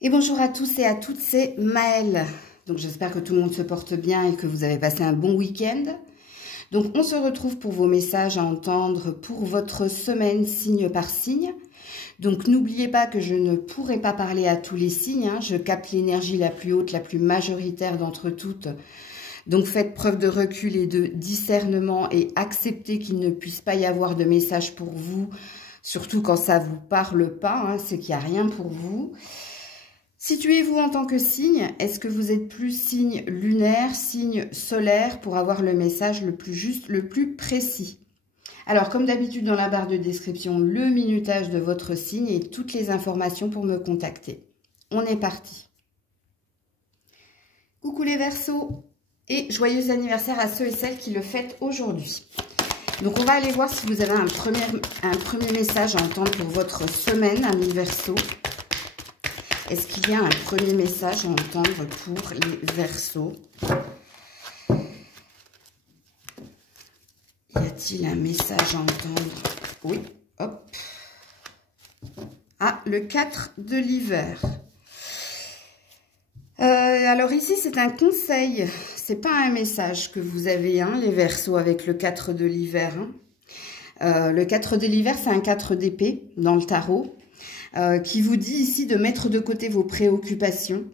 Et bonjour à tous et à toutes, c'est Maëlle. Donc j'espère que tout le monde se porte bien et que vous avez passé un bon week-end. Donc on se retrouve pour vos messages à entendre pour votre semaine signe par signe. Donc n'oubliez pas que je ne pourrai pas parler à tous les signes. Je capte l'énergie la plus haute, la plus majoritaire d'entre toutes. Donc faites preuve de recul et de discernement et acceptez qu'il ne puisse pas y avoir de message pour vous. Surtout quand ça ne vous parle pas, c'est qu'il n'y a rien pour vous. Situez-vous en tant que signe. Est-ce que vous êtes plus signe lunaire, signe solaire pour avoir le message le plus juste, le plus précis? Alors, comme d'habitude dans la barre de description, le minutage de votre signe et toutes les informations pour me contacter. On est parti. Coucou les Verseaux et joyeux anniversaire à ceux et celles qui le fêtent aujourd'hui. Donc, on va aller voir si vous avez un premier message à entendre pour votre semaine, amis Verseaux. Est-ce qu'il y a un premier message à entendre pour les Verseaux? Y a-t-il un message à entendre? Oui, hop. Ah, le 4 de l'hiver. Alors ici, c'est un conseil. C'est pas un message que vous avez, les Verseaux, avec le 4 de l'hiver. Le 4 de l'hiver, c'est un 4 d'épée dans le tarot. Qui vous dit ici de mettre de côté vos préoccupations,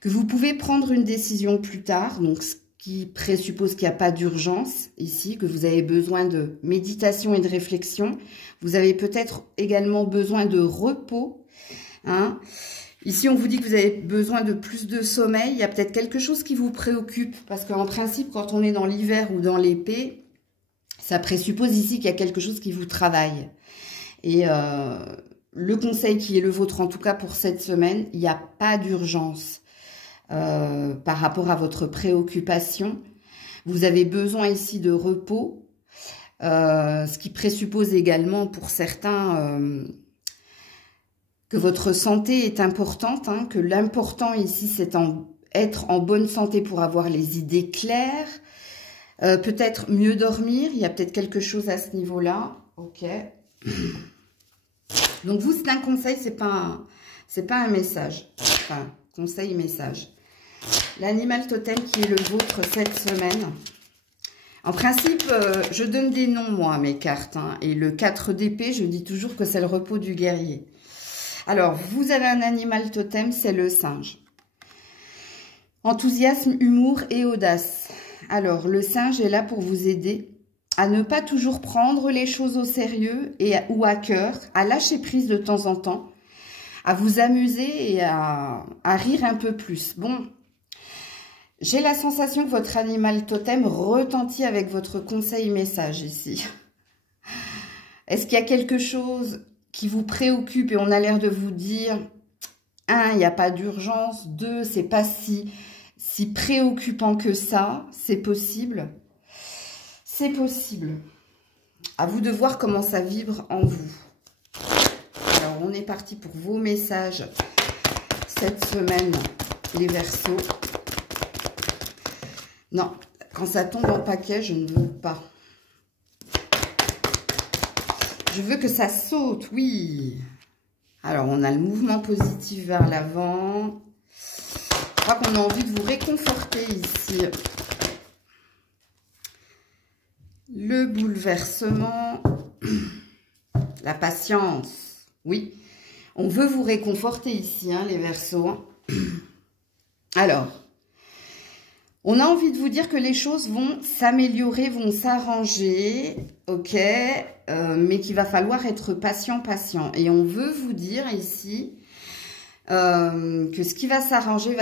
que vous pouvez prendre une décision plus tard, donc ce qui présuppose qu'il n'y a pas d'urgence ici, que vous avez besoin de méditation et de réflexion. Vous avez peut-être également besoin de repos. Ici, on vous dit que vous avez besoin de plus de sommeil. Il y a peut-être quelque chose qui vous préoccupe, parce qu'en principe, quand on est dans l'hiver ou dans l'épée, ça présuppose ici qu'il y a quelque chose qui vous travaille. Et le conseil qui est le vôtre, en tout cas pour cette semaine, il n'y a pas d'urgence par rapport à votre préoccupation. Vous avez besoin ici de repos, ce qui présuppose également pour certains que votre santé est importante, que l'important ici c'est être en bonne santé pour avoir les idées claires, peut-être mieux dormir, il y a peut-être quelque chose à ce niveau-là. Ok. Donc vous, c'est un conseil, c'est pas un message. Enfin, conseil, message. L'animal totem qui est le vôtre cette semaine. En principe, je donne des noms, moi, à mes cartes. Et le 4 d'épée, je dis toujours que c'est le repos du guerrier. Alors, vous avez un animal totem, c'est le singe. Enthousiasme, humour et audace. Alors, le singe est là pour vous aider à ne pas toujours prendre les choses au sérieux ou à cœur, à lâcher prise de temps en temps, à vous amuser et à rire un peu plus. Bon, j'ai la sensation que votre animal totem retentit avec votre conseil message ici. Est-ce qu'il y a quelque chose qui vous préoccupe et on a l'air de vous dire, 1, il n'y a pas d'urgence, 2, c'est pas si préoccupant que ça, c'est possible. C'est possible. À vous de voir comment ça vibre en vous. Alors, on est parti pour vos messages cette semaine, les Verseaux. Non, quand ça tombe en paquet, je ne veux pas. Je veux que ça saute, oui. Alors, on a le mouvement positif vers l'avant. Je crois qu'on a envie de vous réconforter ici. Le bouleversement, la patience, oui, on veut vous réconforter ici, les Verseaux. Alors, on a envie de vous dire que les choses vont s'améliorer, vont s'arranger, ok, mais qu'il va falloir être patient. Et on veut vous dire ici que ce qui va s'arranger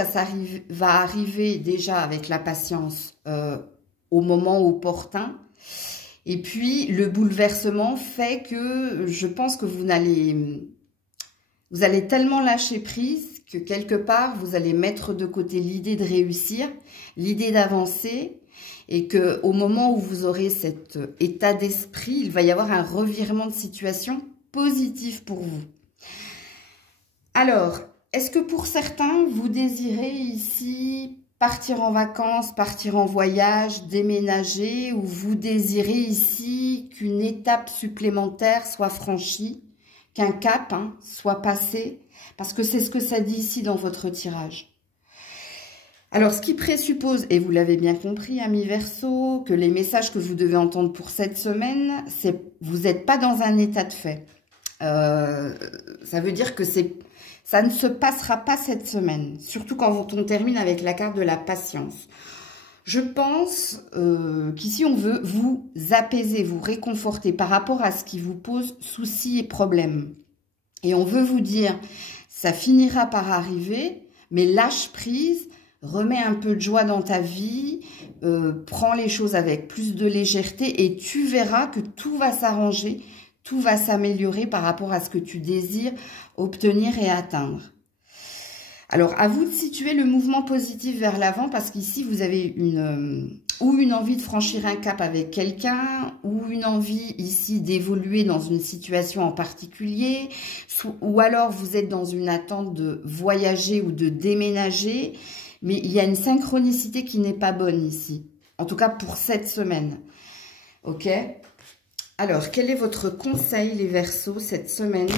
va arriver déjà avec la patience au moment opportun. Et puis, le bouleversement fait que je pense que vous allez tellement lâcher prise que quelque part, vous allez mettre de côté l'idée de réussir, l'idée d'avancer, et qu'au moment où vous aurez cet état d'esprit, il va y avoir un revirement de situation positif pour vous. Alors, est-ce que pour certains, vous désirez ici partir en vacances, partir en voyage, déménager, ou vous désirez ici qu'une étape supplémentaire soit franchie, qu'un cap soit passé, parce que c'est ce que ça dit ici dans votre tirage. Alors, ce qui présuppose, et vous l'avez bien compris, amis Verseau, que les messages que vous devez entendre pour cette semaine, c'est vous n'êtes pas dans un état de fait. Ça veut dire que ça ne se passera pas cette semaine, surtout quand on termine avec la carte de la patience. Je pense qu'ici, on veut vous apaiser, vous réconforter par rapport à ce qui vous pose soucis et problèmes. Et on veut vous dire, ça finira par arriver, mais lâche prise, remets un peu de joie dans ta vie, prends les choses avec plus de légèreté et tu verras que tout va s'arranger, tout va s'améliorer par rapport à ce que tu désires obtenir et atteindre. Alors, à vous de situer le mouvement positif vers l'avant parce qu'ici, vous avez une envie de franchir un cap avec quelqu'un ou une envie ici d'évoluer dans une situation en particulier ou alors vous êtes dans une attente de voyager ou de déménager. Mais il y a une synchronicité qui n'est pas bonne ici. En tout cas, pour cette semaine. Ok? Alors, quel est votre conseil, les Verseaux, cette semaine?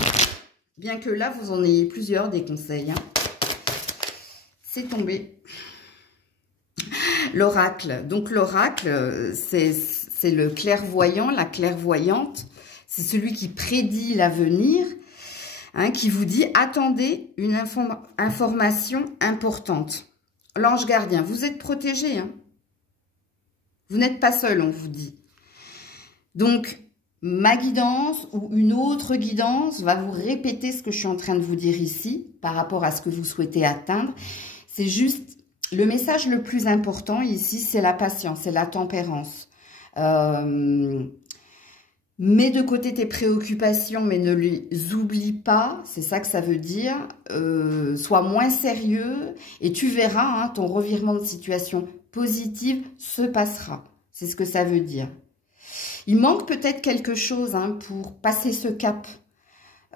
Bien que là, vous en ayez plusieurs des conseils. C'est tombé. L'oracle. Donc, l'oracle, c'est le clairvoyant, la clairvoyante. C'est celui qui prédit l'avenir. Qui vous dit, attendez une information importante. L'ange gardien, vous êtes protégé. Vous n'êtes pas seul, on vous dit. Donc, ma guidance ou une autre guidance va vous répéter ce que je suis en train de vous dire ici par rapport à ce que vous souhaitez atteindre. C'est juste, le message le plus important ici, c'est la patience, c'est la tempérance. Mets de côté tes préoccupations, mais ne les oublie pas. C'est ça que ça veut dire. Sois moins sérieux et tu verras, ton revirement de situation positive se passera. C'est ce que ça veut dire. Il manque peut-être quelque chose pour passer ce cap.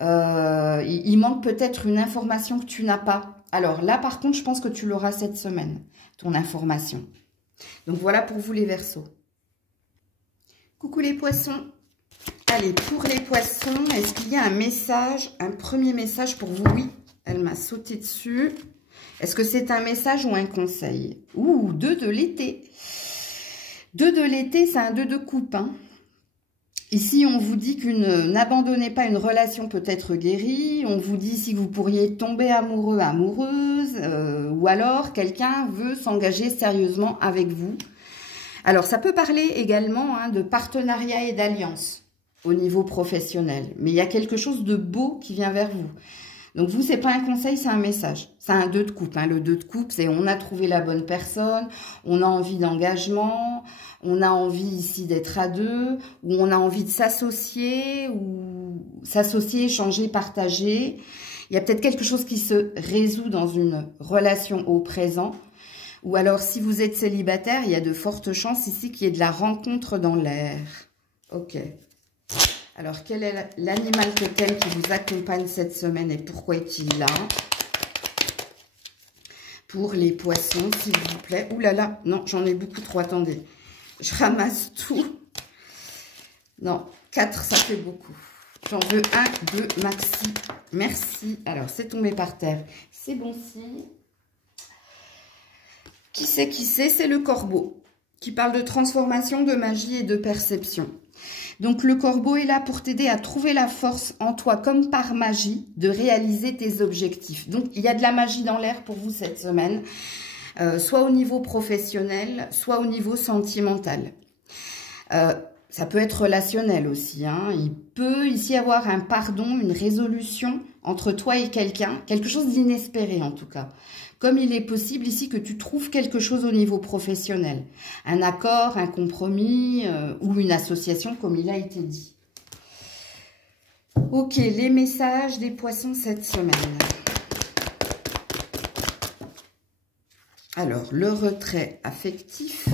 Il manque peut-être une information que tu n'as pas. Alors là, par contre, je pense que tu l'auras cette semaine, ton information. Donc voilà pour vous les Verseaux. Coucou les poissons. Allez, pour les poissons, est-ce qu'il y a un message, un premier message pour vous? Oui, elle m'a sauté dessus. Est-ce que c'est un message ou un conseil? Ouh, 2 de l'été. 2 de l'été, c'est un 2 de coupe. Ici, on vous dit que n'abandonnez pas une relation peut-être guérie. On vous dit ici que vous pourriez tomber amoureux, amoureuse. Ou alors, quelqu'un veut s'engager sérieusement avec vous. Alors, ça peut parler également de partenariat et d'alliance au niveau professionnel. Mais il y a quelque chose de beau qui vient vers vous. Donc, vous, c'est pas un conseil, c'est un message. C'est un 2 de coupe. Le 2 de coupe, c'est on a trouvé la bonne personne, on a envie d'engagement, on a envie ici d'être à deux, ou on a envie de s'associer, échanger, partager. Il y a peut-être quelque chose qui se résout dans une relation au présent. Ou alors, si vous êtes célibataire, il y a de fortes chances ici qu'il y ait de la rencontre dans l'air. Ok. Alors, quel est l'animal totem qui vous accompagne cette semaine et pourquoi est-il là? Pour les poissons, s'il vous plaît. Ouh là là, non, j'en ai beaucoup trop, attendez. Je ramasse tout. Non, 4, ça fait beaucoup. J'en veux 1, 2, maxi. Merci. Alors, c'est tombé par terre. C'est bon signe. Qui c'est? C'est le corbeau qui parle de transformation, de magie et de perception. Donc, le corbeau est là pour t'aider à trouver la force en toi, comme par magie, de réaliser tes objectifs. Donc, il y a de la magie dans l'air pour vous cette semaine, soit au niveau professionnel, soit au niveau sentimental. Ça peut être relationnel aussi. Il peut ici avoir un pardon, une résolution entre toi et quelqu'un, quelque chose d'inespéré en tout cas. Comme il est possible ici que tu trouves quelque chose au niveau professionnel. Un accord, un compromis ou une association comme il a été dit. Ok, les messages des poissons cette semaine. Alors, le retrait affectif.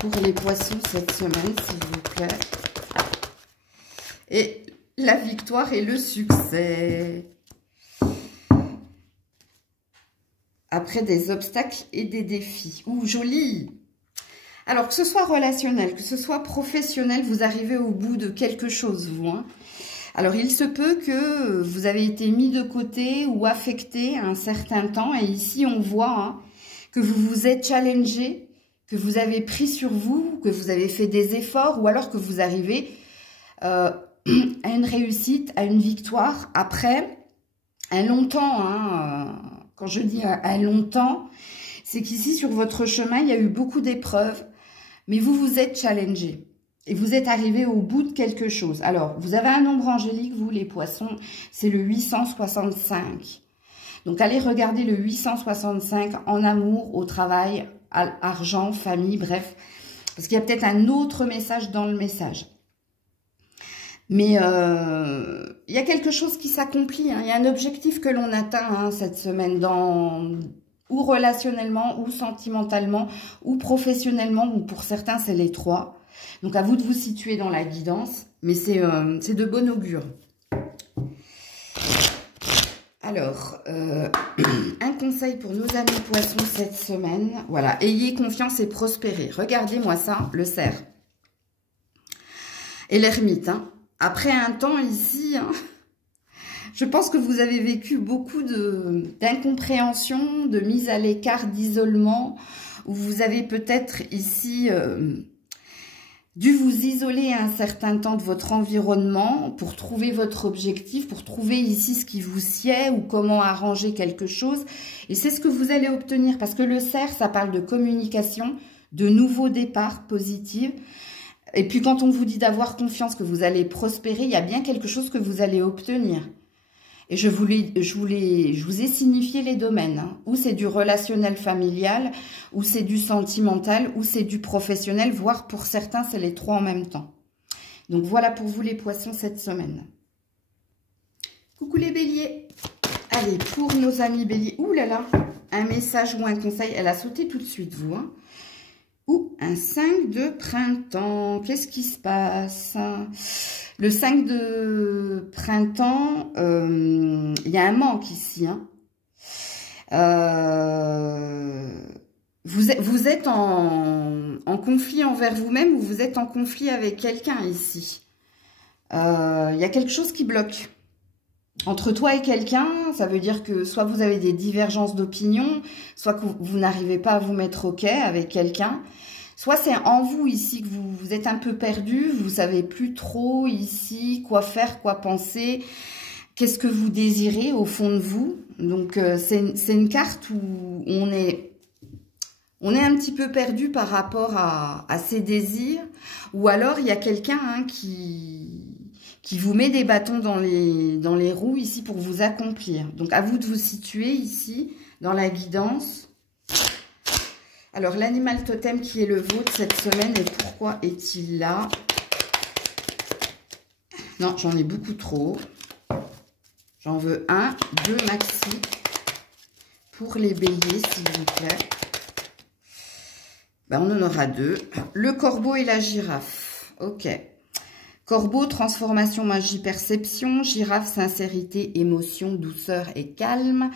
Pour les poissons cette semaine, s'il vous plaît. Et la victoire et le succès. Après des obstacles et des défis. Ouh, joli! Alors, que ce soit relationnel, que ce soit professionnel, vous arrivez au bout de quelque chose, vous. Hein. Alors, il se peut que vous avez été mis de côté ou affecté un certain temps. Et ici, on voit hein, que vous vous êtes challengé, que vous avez pris sur vous, que vous avez fait des efforts, ou alors que vous arrivez à une réussite, à une victoire, après un long temps. Hein, quand je dis un long temps, c'est qu'ici, sur votre chemin, il y a eu beaucoup d'épreuves, mais vous vous êtes challengé. Et vous êtes arrivé au bout de quelque chose. Alors, vous avez un nombre angélique, vous les poissons, c'est le 865. Donc, allez regarder le 865 en amour, au travail, argent, famille, bref. Parce qu'il y a peut-être un autre message dans le message. Mais il y a quelque chose qui s'accomplit. Hein. Il y a un objectif que l'on atteint hein, cette semaine, ou relationnellement, ou sentimentalement, ou professionnellement, ou pour certains, c'est les trois. Donc, à vous de vous situer dans la guidance, mais c'est de bon augure. Alors, un conseil pour nos amis poissons cette semaine. Voilà, ayez confiance et prospérez. Regardez-moi ça, le cerf. Et l'ermite. Hein. Après un temps ici, hein, je pense que vous avez vécu beaucoup d'incompréhension, de mise à l'écart, d'isolement, où vous avez peut-être ici... dû vous isoler un certain temps de votre environnement pour trouver votre objectif, pour trouver ici ce qui vous sied ou comment arranger quelque chose. Et c'est ce que vous allez obtenir parce que le cerf, ça parle de communication, de nouveaux départs positifs. Et puis quand on vous dit d'avoir confiance que vous allez prospérer, il y a bien quelque chose que vous allez obtenir. Et je vous ai signifié les domaines, hein, où c'est du relationnel familial, où c'est du sentimental, où c'est du professionnel, voire pour certains, c'est les trois en même temps. Donc voilà pour vous les poissons cette semaine. Coucou les béliers. Allez, pour nos amis béliers, ouh là là, un message ou un conseil, elle a sauté tout de suite, vous. Hein. Ou un 5 de printemps, qu'est-ce qui se passe? Le 5 de printemps, il y a un manque ici. Hein. Vous êtes en conflit envers vous-même ou vous êtes en conflit avec quelqu'un ici. Il y a quelque chose qui bloque. Entre toi et quelqu'un, ça veut dire que soit vous avez des divergences d'opinion, soit que vous n'arrivez pas à vous mettre OK avec quelqu'un. Soit c'est en vous ici que vous êtes un peu perdu, vous savez plus trop ici quoi faire, quoi penser, qu'est-ce que vous désirez au fond de vous. Donc c'est une carte où on est un petit peu perdu par rapport à ses désirs. Ou alors il y a quelqu'un hein, qui vous met des bâtons dans les roues ici pour vous accomplir. Donc à vous de vous situer ici dans la guidance. Alors, l'animal totem qui est le vôtre cette semaine et pourquoi est-il là? Non, j'en ai beaucoup trop. J'en veux 1, 2 maxi pour les béliers, s'il vous plaît. Ben, on en aura 2. Le corbeau et la girafe. Ok. Corbeau, transformation, magie, perception. Girafe, sincérité, émotion, douceur et calme.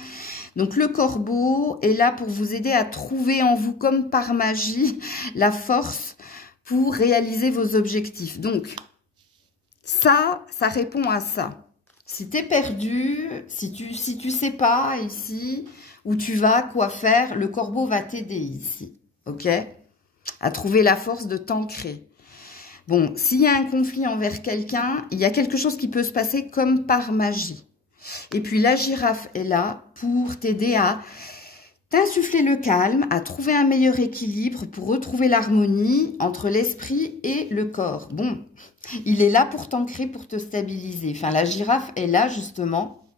Donc, le corbeau est là pour vous aider à trouver en vous, comme par magie, la force pour réaliser vos objectifs. Donc, ça répond à ça. Si tu es perdu, si tu sais pas ici où tu vas, quoi faire, le corbeau va t'aider ici. Ok? À trouver la force de t'ancrer. Bon, s'il y a un conflit envers quelqu'un, il y a quelque chose qui peut se passer comme par magie. Et puis la girafe est là pour t'aider à t'insuffler le calme, à trouver un meilleur équilibre pour retrouver l'harmonie entre l'esprit et le corps. Bon, il est là pour t'ancrer, pour te stabiliser. Enfin, la girafe est là justement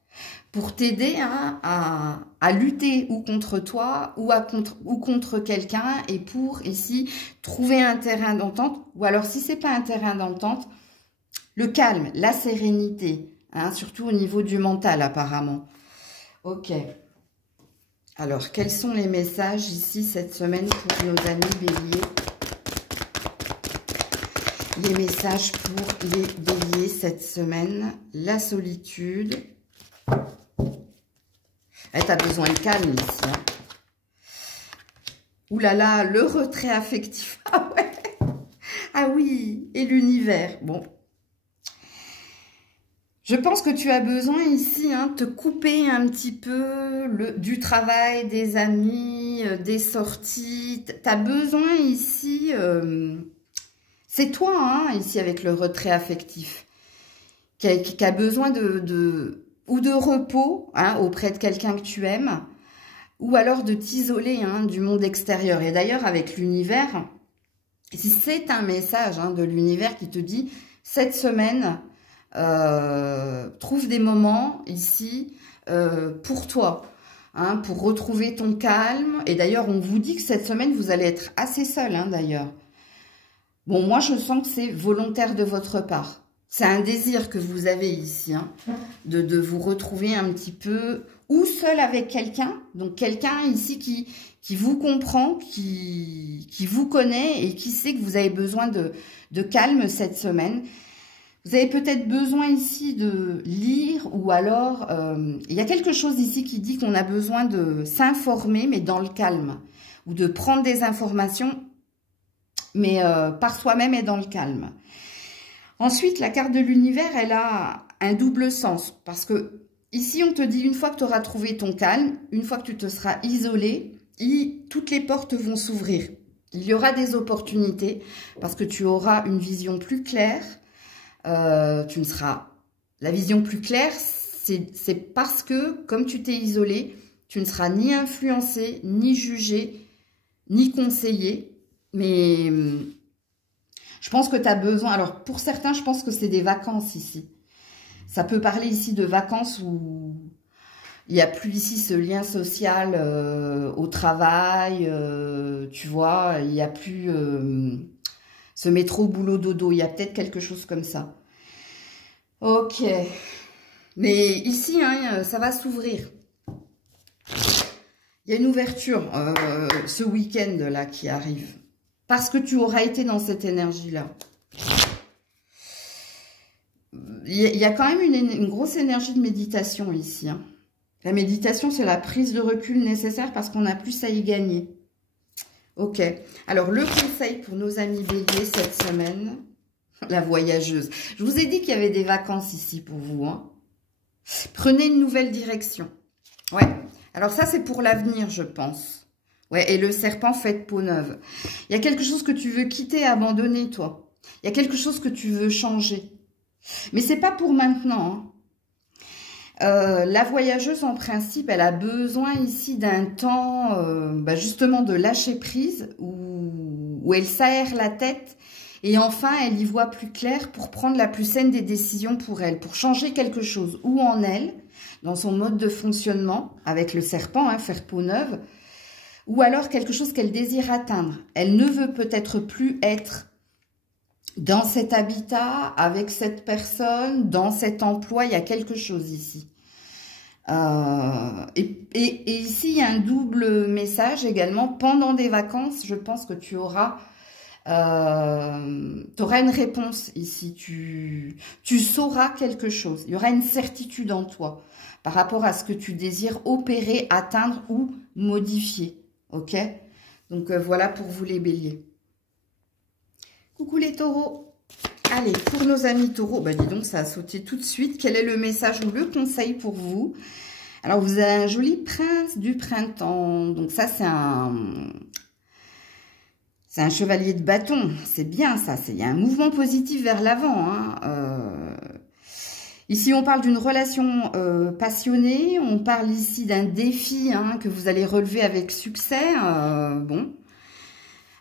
pour t'aider à lutter ou contre toi ou contre quelqu'un et pour ici trouver un terrain d'entente. Ou alors si c'est pas un terrain d'entente, le calme, la sérénité. Hein, surtout au niveau du mental, apparemment. Ok. Alors, quels sont les messages ici cette semaine pour nos amis béliers? Les messages pour les béliers cette semaine. La solitude. Tu as besoin de calme ici. Hein. Ouh là là, le retrait affectif. Ah ouais. Ah oui, et l'univers. Bon. Je pense que tu as besoin ici de te couper un petit peu du travail, des amis, des sorties. Tu as besoin ici, c'est toi ici avec le retrait affectif, qui a besoin de repos auprès de quelqu'un que tu aimes, ou alors de t'isoler du monde extérieur. Et d'ailleurs avec l'univers, si c'est un message de l'univers qui te dit cette semaine, trouve des moments ici pour toi, pour retrouver ton calme. Et d'ailleurs, on vous dit que cette semaine, vous allez être assez seul, d'ailleurs. Bon, moi, je sens que c'est volontaire de votre part. C'est un désir que vous avez ici, de vous retrouver un petit peu, ou seul avec quelqu'un. Donc, quelqu'un ici qui vous comprend, qui vous connaît et qui sait que vous avez besoin de calme cette semaine. Vous avez peut-être besoin ici de lire, ou alors, il y a quelque chose ici qui dit qu'on a besoin de s'informer, mais dans le calme, ou de prendre des informations, mais par soi-même et dans le calme. Ensuite, la carte de l'univers, elle a un double sens, parce que ici, on te dit, une fois que tu auras trouvé ton calme, une fois que tu te seras isolé, toutes les portes vont s'ouvrir. Il y aura des opportunités, parce que tu auras une vision plus claire. Tu ne seras... La vision plus claire, c'est parce que, comme tu t'es isolé, tu ne seras ni influencé, ni jugé, ni conseillé. Mais je pense que tu as besoin... Alors, pour certains, je pense que c'est des vacances ici. Ça peut parler ici de vacances où il n'y a plus ici ce lien social au travail, tu vois, il n'y a plus... ce métro, boulot, dodo, il y a peut-être quelque chose comme ça. Ok. Mais ici, ça va s'ouvrir. Il y a une ouverture ce week-end là qui arrive. Parce que tu auras été dans cette énergie-là. Il y a quand même une grosse énergie de méditation ici. La méditation, c'est la prise de recul nécessaire parce qu'on a plus à y gagner. Ok. Alors, le conseil pour nos amis béliers cette semaine, la voyageuse. Je vous ai dit qu'il y avait des vacances ici pour vous. Prenez une nouvelle direction. Ouais. Alors ça, c'est pour l'avenir, je pense. Ouais, et le serpent fait de peau neuve. Il y a quelque chose que tu veux quitter, abandonner, toi. Il y a quelque chose que tu veux changer. Mais c'est pas pour maintenant. La voyageuse, en principe, elle a besoin ici d'un temps, justement, de lâcher prise, où elle s'aère la tête, et enfin, elle y voit plus clair pour prendre la plus saine des décisions pour elle, pour changer quelque chose, ou en elle, dans son mode de fonctionnement, avec le serpent, faire peau neuve, ou alors quelque chose qu'elle désire atteindre. Elle ne veut peut-être plus être dans cet habitat, avec cette personne, dans cet emploi, il y a quelque chose ici. Et ici, il y a un double message également. Pendant des vacances, je pense que tu auras une réponse ici. Tu sauras quelque chose. Il y aura une certitude en toi par rapport à ce que tu désires opérer, atteindre ou modifier. Ok? Donc, voilà pour vous les béliers. Coucou les taureaux. Allez, pour nos amis taureaux, dis donc, ça a sauté tout de suite. Quel est le message ou le conseil pour vous? Alors, vous avez un joli prince du printemps. Donc, ça, c'est un chevalier de bâton. C'est bien, ça. Il y a un mouvement positif vers l'avant. Ici, on parle d'une relation passionnée. On parle ici d'un défi que vous allez relever avec succès. Bon.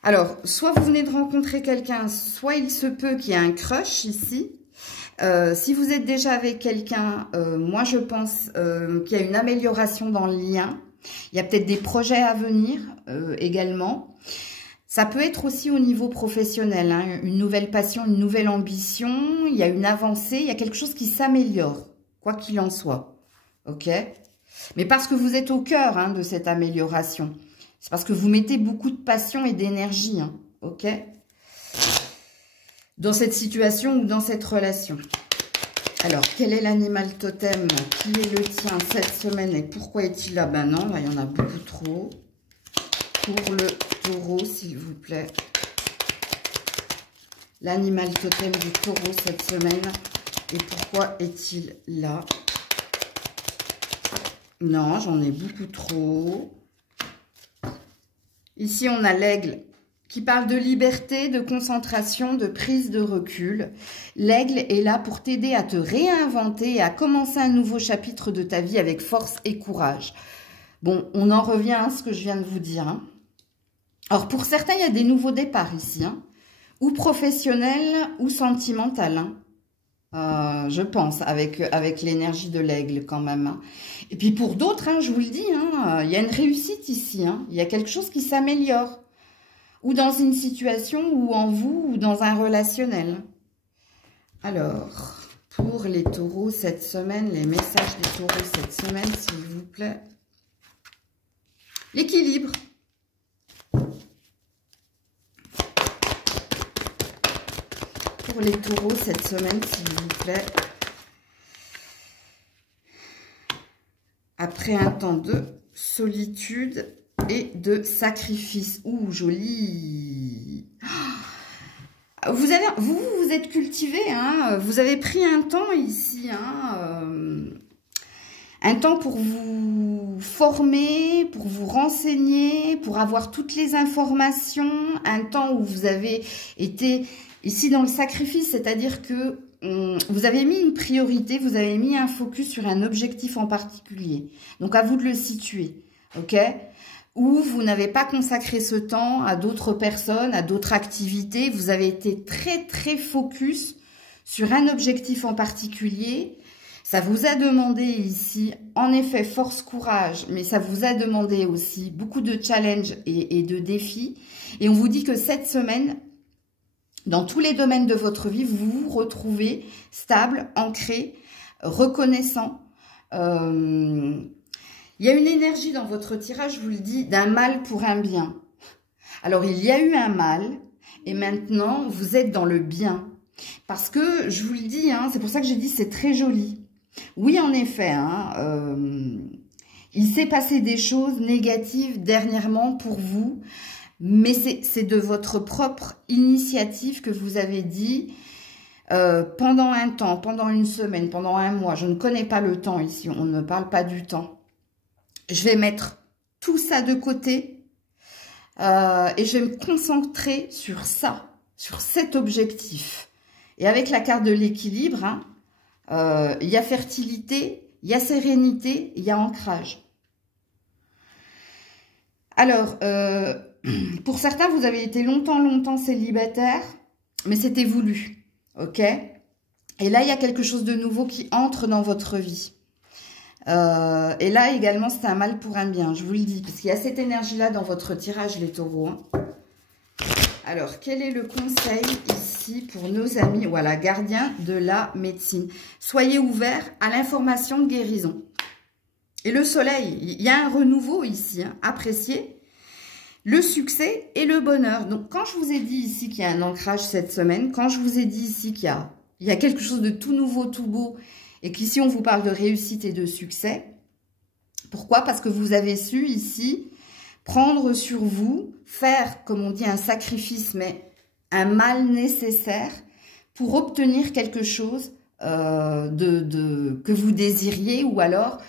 Alors, soit vous venez de rencontrer quelqu'un, soit il se peut qu'il y ait un crush ici. Si vous êtes déjà avec quelqu'un, moi je pense qu'il y a une amélioration dans le lien. Il y a peut-être des projets à venir également. Ça peut être aussi au niveau professionnel, une nouvelle passion, une nouvelle ambition. Il y a une avancée, il y a quelque chose qui s'améliore, quoi qu'il en soit. Ok? Mais parce que vous êtes au cœur de cette amélioration. C'est parce que vous mettez beaucoup de passion et d'énergie, ok? Dans cette situation ou dans cette relation. Alors, quel est l'animal totem qui est le tien cette semaine et pourquoi est-il là? Ben non, là, il y en a beaucoup trop. Pour le taureau, s'il vous plaît. L'animal totem du taureau cette semaine. Et pourquoi est-il là? Non, j'en ai beaucoup trop. Ici, on a l'aigle qui parle de liberté, de concentration, de prise de recul. L'aigle est là pour t'aider à te réinventer et à commencer un nouveau chapitre de ta vie avec force et courage. Bon, on en revient à ce que je viens de vous dire. Hein. Alors, pour certains, il y a des nouveaux départs ici, hein, ou professionnels ou sentimentaux. Hein. Je pense, avec l'énergie de l'aigle quand même. Hein. Et puis pour d'autres, hein, je vous le dis, hein, il y a une réussite ici. Hein. Il y a quelque chose qui s'améliore. Ou dans une situation, ou en vous, ou dans un relationnel. Alors, pour les taureaux cette semaine, les messages des taureaux cette semaine, s'il vous plaît. L'équilibre. Pour les taureaux cette semaine, s'il vous plaît. Après un temps de solitude et de sacrifice. Ouh, joli. Vous êtes cultivé, hein. Vous avez pris un temps ici, hein, un temps pour vous former, pour vous renseigner, pour avoir toutes les informations, un temps où vous avez été ici dans le sacrifice, c'est-à-dire que vous avez mis une priorité, vous avez mis un focus sur un objectif en particulier. Donc, à vous de le situer, ok ? Ou vous n'avez pas consacré ce temps à d'autres personnes, à d'autres activités. Vous avez été très, très focus sur un objectif en particulier. Ça vous a demandé ici, en effet, force, courage, mais ça vous a demandé aussi beaucoup de challenges et de défis. Et on vous dit que cette semaine, dans tous les domaines de votre vie, vous vous retrouvez stable, ancré, reconnaissant. Il y a une énergie dans votre tirage, je vous le dis, d'un mal pour un bien. Alors, il y a eu un mal et maintenant, vous êtes dans le bien. Parce que, je vous le dis, hein, c'est pour ça que j'ai dit c'est très joli. Oui, en effet, hein, il s'est passé des choses négatives dernièrement pour vous, mais c'est de votre propre initiative que vous avez dit pendant un temps, pendant une semaine, pendant un mois. Je ne connais pas le temps ici, on ne parle pas du temps. Je vais mettre tout ça de côté et je vais me concentrer sur ça, sur cet objectif. Et avec la carte de l'équilibre, hein, il y a fertilité, il y a sérénité, il y a ancrage. Alors, pour certains, vous avez été longtemps célibataire, mais c'était voulu, ok? Et là, il y a quelque chose de nouveau qui entre dans votre vie. Et là également c'est un mal pour un bien, je vous le dis, parce qu'il y a cette énergie là dans votre tirage les taureaux. Hein. Alors quel est le conseil ici pour nos amis, voilà, gardiens de la médecine? Soyez ouverts à l'information de guérison. Et le soleil, il y a un renouveau ici, hein, appréciez le succès et le bonheur. Donc quand je vous ai dit ici qu'il y a un ancrage cette semaine, quand je vous ai dit ici qu'il y a quelque chose de tout nouveau, tout beau, et qu'ici, on vous parle de réussite et de succès. Pourquoi? Parce que vous avez su, ici, prendre sur vous, faire, comme on dit, un sacrifice, mais un mal nécessaire pour obtenir quelque chose que vous désiriez. Ou alors,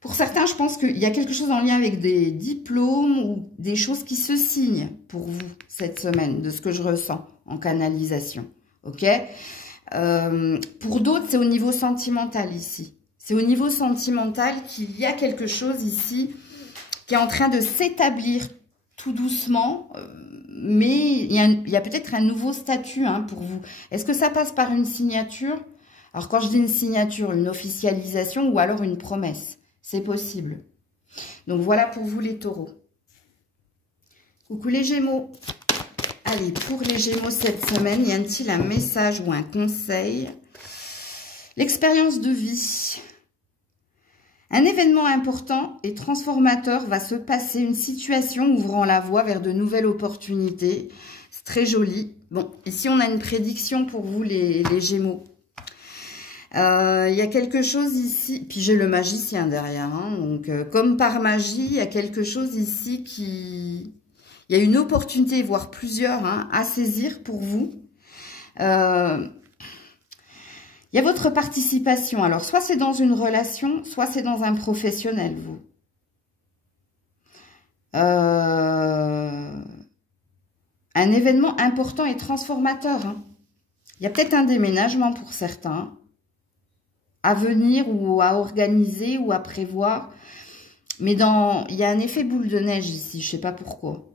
pour certains, je pense qu'il y a quelque chose en lien avec des diplômes ou des choses qui se signent pour vous cette semaine, de ce que je ressens en canalisation. Ok ? Pour d'autres, c'est au niveau sentimental ici. C'est au niveau sentimental qu'il y a quelque chose ici qui est en train de s'établir tout doucement, mais il y a peut-être un nouveau statut hein, pour vous. Est-ce que ça passe par une signature? Alors quand je dis une signature, une officialisation ou alors une promesse, c'est possible. Donc voilà pour vous les taureaux. Coucou les Gémeaux. Allez, pour les Gémeaux cette semaine, y a-t-il un message ou un conseil? L'expérience de vie. Un événement important et transformateur va se passer, une situation ouvrant la voie vers de nouvelles opportunités. C'est très joli. Bon, ici on a une prédiction pour vous les Gémeaux. Il y a quelque chose ici, puis j'ai le magicien derrière, hein, donc comme par magie, il y a quelque chose ici qui... Il y a une opportunité, voire plusieurs, hein, à saisir pour vous. Il y a votre participation. Alors, soit c'est dans une relation, soit c'est dans un professionnel, vous. Un événement important et transformateur. Hein. Il y a peut-être un déménagement pour certains à venir ou à organiser ou à prévoir. Mais il y a un effet boule de neige ici, je ne sais pas pourquoi.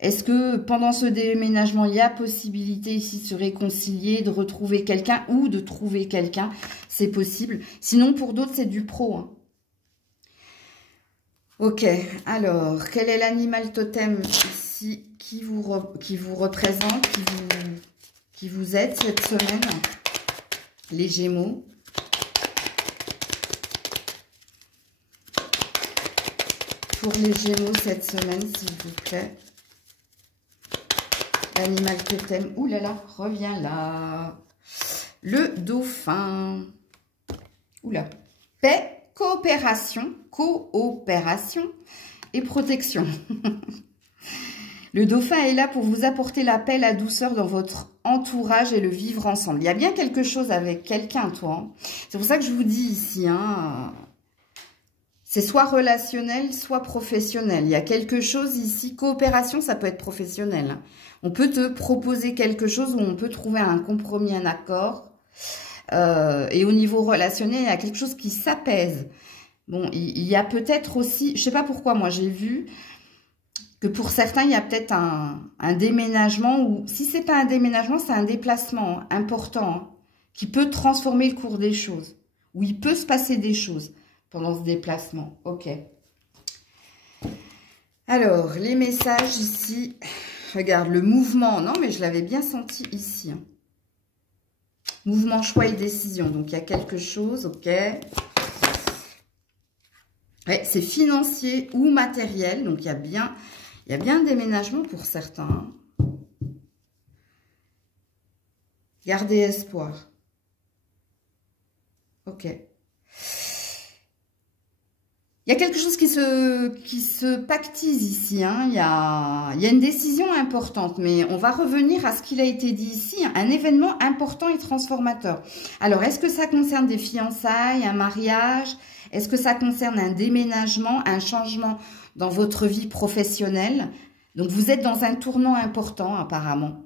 Est-ce que pendant ce déménagement, il y a possibilité ici de se réconcilier, de retrouver quelqu'un ou de trouver quelqu'un? C'est possible. Sinon, pour d'autres, c'est du pro. Hein. Ok, alors, quel est l'animal totem ici qui vous représente, qui vous aide cette semaine? Les Gémeaux. Pour les Gémeaux cette semaine, s'il vous plaît. L'animal totem. Ouh là là, reviens là. Le dauphin. Oula. Paix, coopération et protection. Le dauphin est là pour vous apporter la paix, la douceur dans votre entourage et le vivre ensemble. Il y a bien quelque chose avec quelqu'un, toi. Hein. C'est pour ça que je vous dis ici, hein, c'est soit relationnel, soit professionnel. Il y a quelque chose ici, coopération, ça peut être professionnel. Hein. On peut te proposer quelque chose où on peut trouver un compromis, un accord. Et au niveau relationnel, il y a quelque chose qui s'apaise. Bon, il y a peut-être aussi, je sais pas pourquoi, moi j'ai vu que pour certains, il y a peut-être un déménagement, ou si c'est pas un déménagement, c'est un déplacement important, hein, qui peut transformer le cours des choses, où il peut se passer des choses pendant ce déplacement. Ok. Alors, les messages ici... Regarde, le mouvement. Non, mais je l'avais bien senti ici. Hein. Mouvement, choix et décision. Donc, il y a quelque chose, ok. Ouais, c'est financier ou matériel. Donc, il y a bien un déménagement pour certains. Gardez espoir. Ok. Il y a quelque chose qui se pactise ici. Hein. Il y a une décision importante, mais on va revenir à ce qu'il a été dit ici. Un événement important et transformateur. Alors, est-ce que ça concerne des fiançailles, un mariage? Est-ce que ça concerne un déménagement, un changement dans votre vie professionnelle? Donc, vous êtes dans un tournant important, apparemment.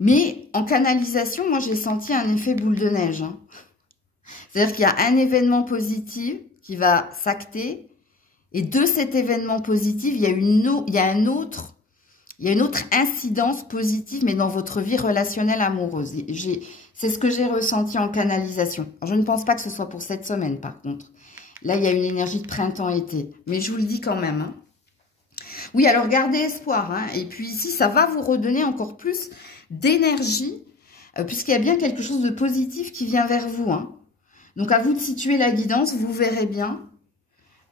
Mais en canalisation, moi, j'ai senti un effet boule de neige. Hein. C'est-à-dire qu'il y a un événement positif qui va s'acter, et de cet événement positif, il y a une autre incidence positive, mais dans votre vie relationnelle amoureuse. C'est ce que j'ai ressenti en canalisation. Alors, je ne pense pas que ce soit pour cette semaine, par contre. Là, il y a une énergie de printemps-été, mais je vous le dis quand même. Hein. Oui, alors gardez espoir. Hein. Et puis ici, ça va vous redonner encore plus d'énergie, puisqu'il y a bien quelque chose de positif qui vient vers vous. Hein. Donc, à vous de situer la guidance, vous verrez bien.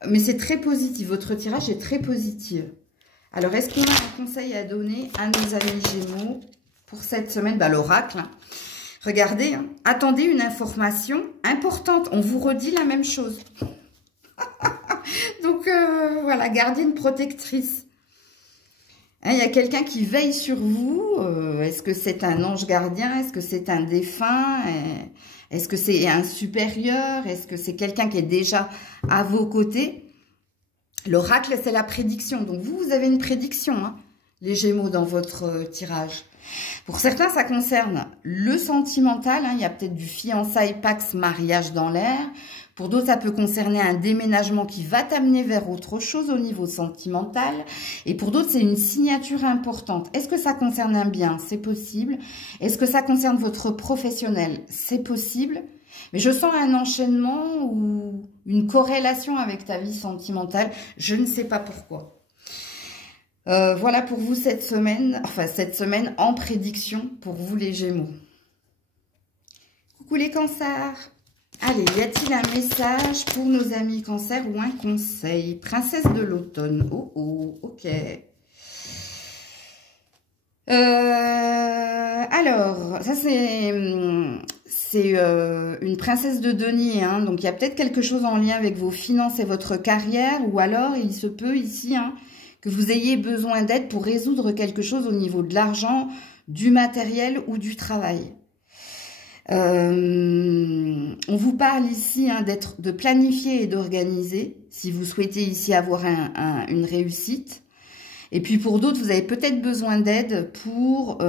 Mais c'est très positif. Votre tirage est très positif. Alors, est-ce qu'on a un conseil à donner à nos amis Gémeaux pour cette semaine? Bah, l'oracle. Hein. Regardez, hein. Attendez une information importante. On vous redit la même chose. Donc, voilà, gardez une protectrice. Hein, il y a quelqu'un qui veille sur vous. Est-ce que c'est un ange gardien? Est-ce que c'est un défunt? Est-ce que c'est un supérieur? Est-ce que c'est quelqu'un qui est déjà à vos côtés? L'oracle, c'est la prédiction. Donc, vous avez une prédiction, hein, les Gémeaux, dans votre tirage. Pour certains, ça concerne le sentimental. Hein, il y a peut-être du fiançailles, pax, mariage dans l'air. Pour d'autres, ça peut concerner un déménagement qui va t'amener vers autre chose au niveau sentimental. Et pour d'autres, c'est une signature importante. Est-ce que ça concerne un bien? C'est possible. Est-ce que ça concerne votre professionnel? C'est possible. Mais je sens un enchaînement ou une corrélation avec ta vie sentimentale. Je ne sais pas pourquoi. Voilà pour vous cette semaine en prédiction pour vous les Gémeaux. Coucou les cancers. Allez, y a-t-il un message pour nos amis Cancer ou un conseil? Princesse de l'automne. Oh, oh, ok. Alors, ça c'est c'est une princesse de denier, hein, donc il y a peut-être quelque chose en lien avec vos finances et votre carrière, ou alors il se peut ici que vous ayez besoin d'aide pour résoudre quelque chose au niveau de l'argent, du matériel ou du travail. On vous parle ici de planifier et d'organiser, si vous souhaitez ici avoir une réussite. Et puis pour d'autres, vous avez peut-être besoin d'aide pour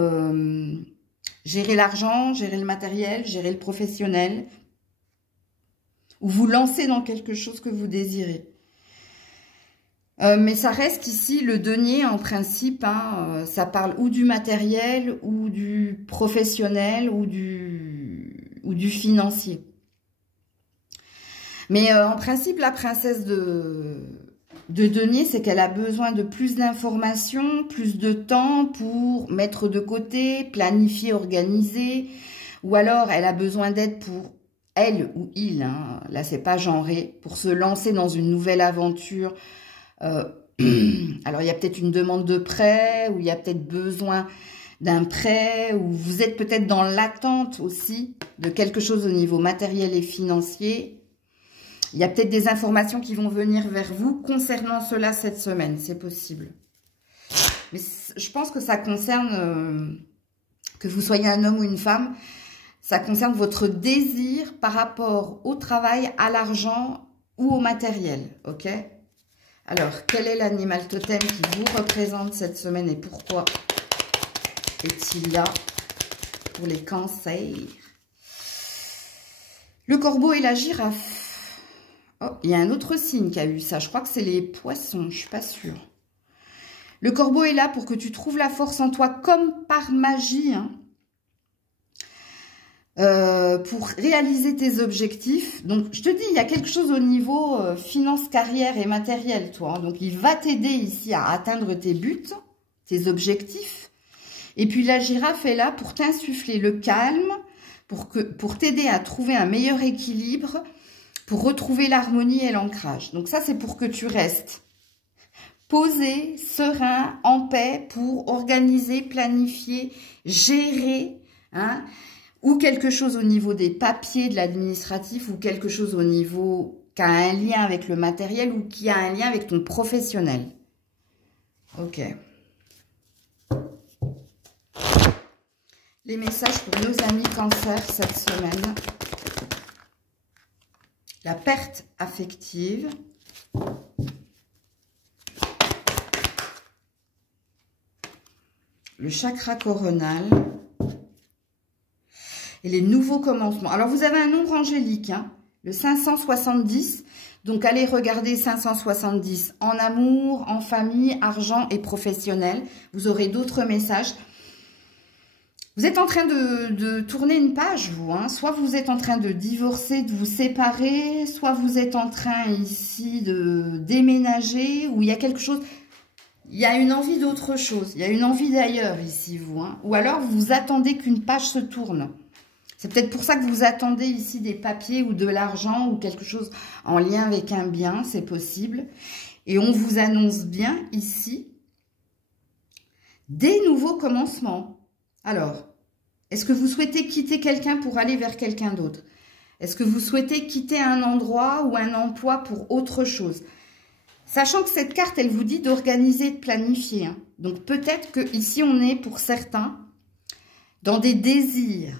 gérer l'argent, gérer le matériel, gérer le professionnel, ou vous lancer dans quelque chose que vous désirez. Mais ça reste ici, le denier en principe, ça parle ou du matériel, ou du professionnel, ou du financier. Mais en principe, la princesse de denier, c'est qu'elle a besoin de plus d'informations, plus de temps pour mettre de côté, planifier, organiser, ou alors elle a besoin d'aide pour elle ou il, là c'est pas genré, pour se lancer dans une nouvelle aventure. Alors il y a peut-être une demande de prêt, ou il y a peut-être besoin d'un prêt, ou vous êtes peut-être dans l'attente aussi de quelque chose au niveau matériel et financier. Il y a peut-être des informations qui vont venir vers vous concernant cela cette semaine, c'est possible. Mais je pense que ça concerne, que vous soyez un homme ou une femme, ça concerne votre désir par rapport au travail, à l'argent ou au matériel, ok? Alors, quel est l'animal totem qui vous représente cette semaine et pourquoi est-il là pour les cancers? Le corbeau et la girafe. Oh, il y a un autre signe qui a eu ça. Je crois que c'est les poissons, je suis pas sûre. Le corbeau est là pour que tu trouves la force en toi comme par magie, pour réaliser tes objectifs. Donc, je te dis, il y a quelque chose au niveau finance, carrière et matériel, toi. Donc, il va t'aider ici à atteindre tes buts, tes objectifs. Et puis, la girafe est là pour t'insuffler le calme, pour t'aider à trouver un meilleur équilibre, pour retrouver l'harmonie et l'ancrage. Donc, ça, c'est pour que tu restes posé, serein, en paix, pour organiser, planifier, gérer, ou quelque chose au niveau des papiers, de l'administratif, ou quelque chose au niveau qui a un lien avec le matériel ou qui a un lien avec ton professionnel. Ok. Les messages pour nos amis Cancer cette semaine. La perte affective. Le chakra coronal. Et les nouveaux commencements. Alors, vous avez un nombre angélique, le 570. Donc, allez regarder 570 en amour, en famille, argent et professionnel. Vous aurez d'autres messages. Vous êtes en train de tourner une page, vous. Soit vous êtes en train de divorcer, de vous séparer, soit vous êtes en train ici de déménager, ou il y a quelque chose... Il y a une envie d'autre chose, il y a une envie d'ailleurs ici, vous. Ou alors, vous attendez qu'une page se tourne. C'est peut-être pour ça que vous attendez ici des papiers ou de l'argent ou quelque chose en lien avec un bien, c'est possible. Et on vous annonce bien ici des nouveaux commencements. Alors, est-ce que vous souhaitez quitter quelqu'un pour aller vers quelqu'un d'autre? Est-ce que vous souhaitez quitter un endroit ou un emploi pour autre chose? Sachant que cette carte, elle vous dit d'organiser, de planifier. Donc peut-être que ici on est pour certains dans des désirs.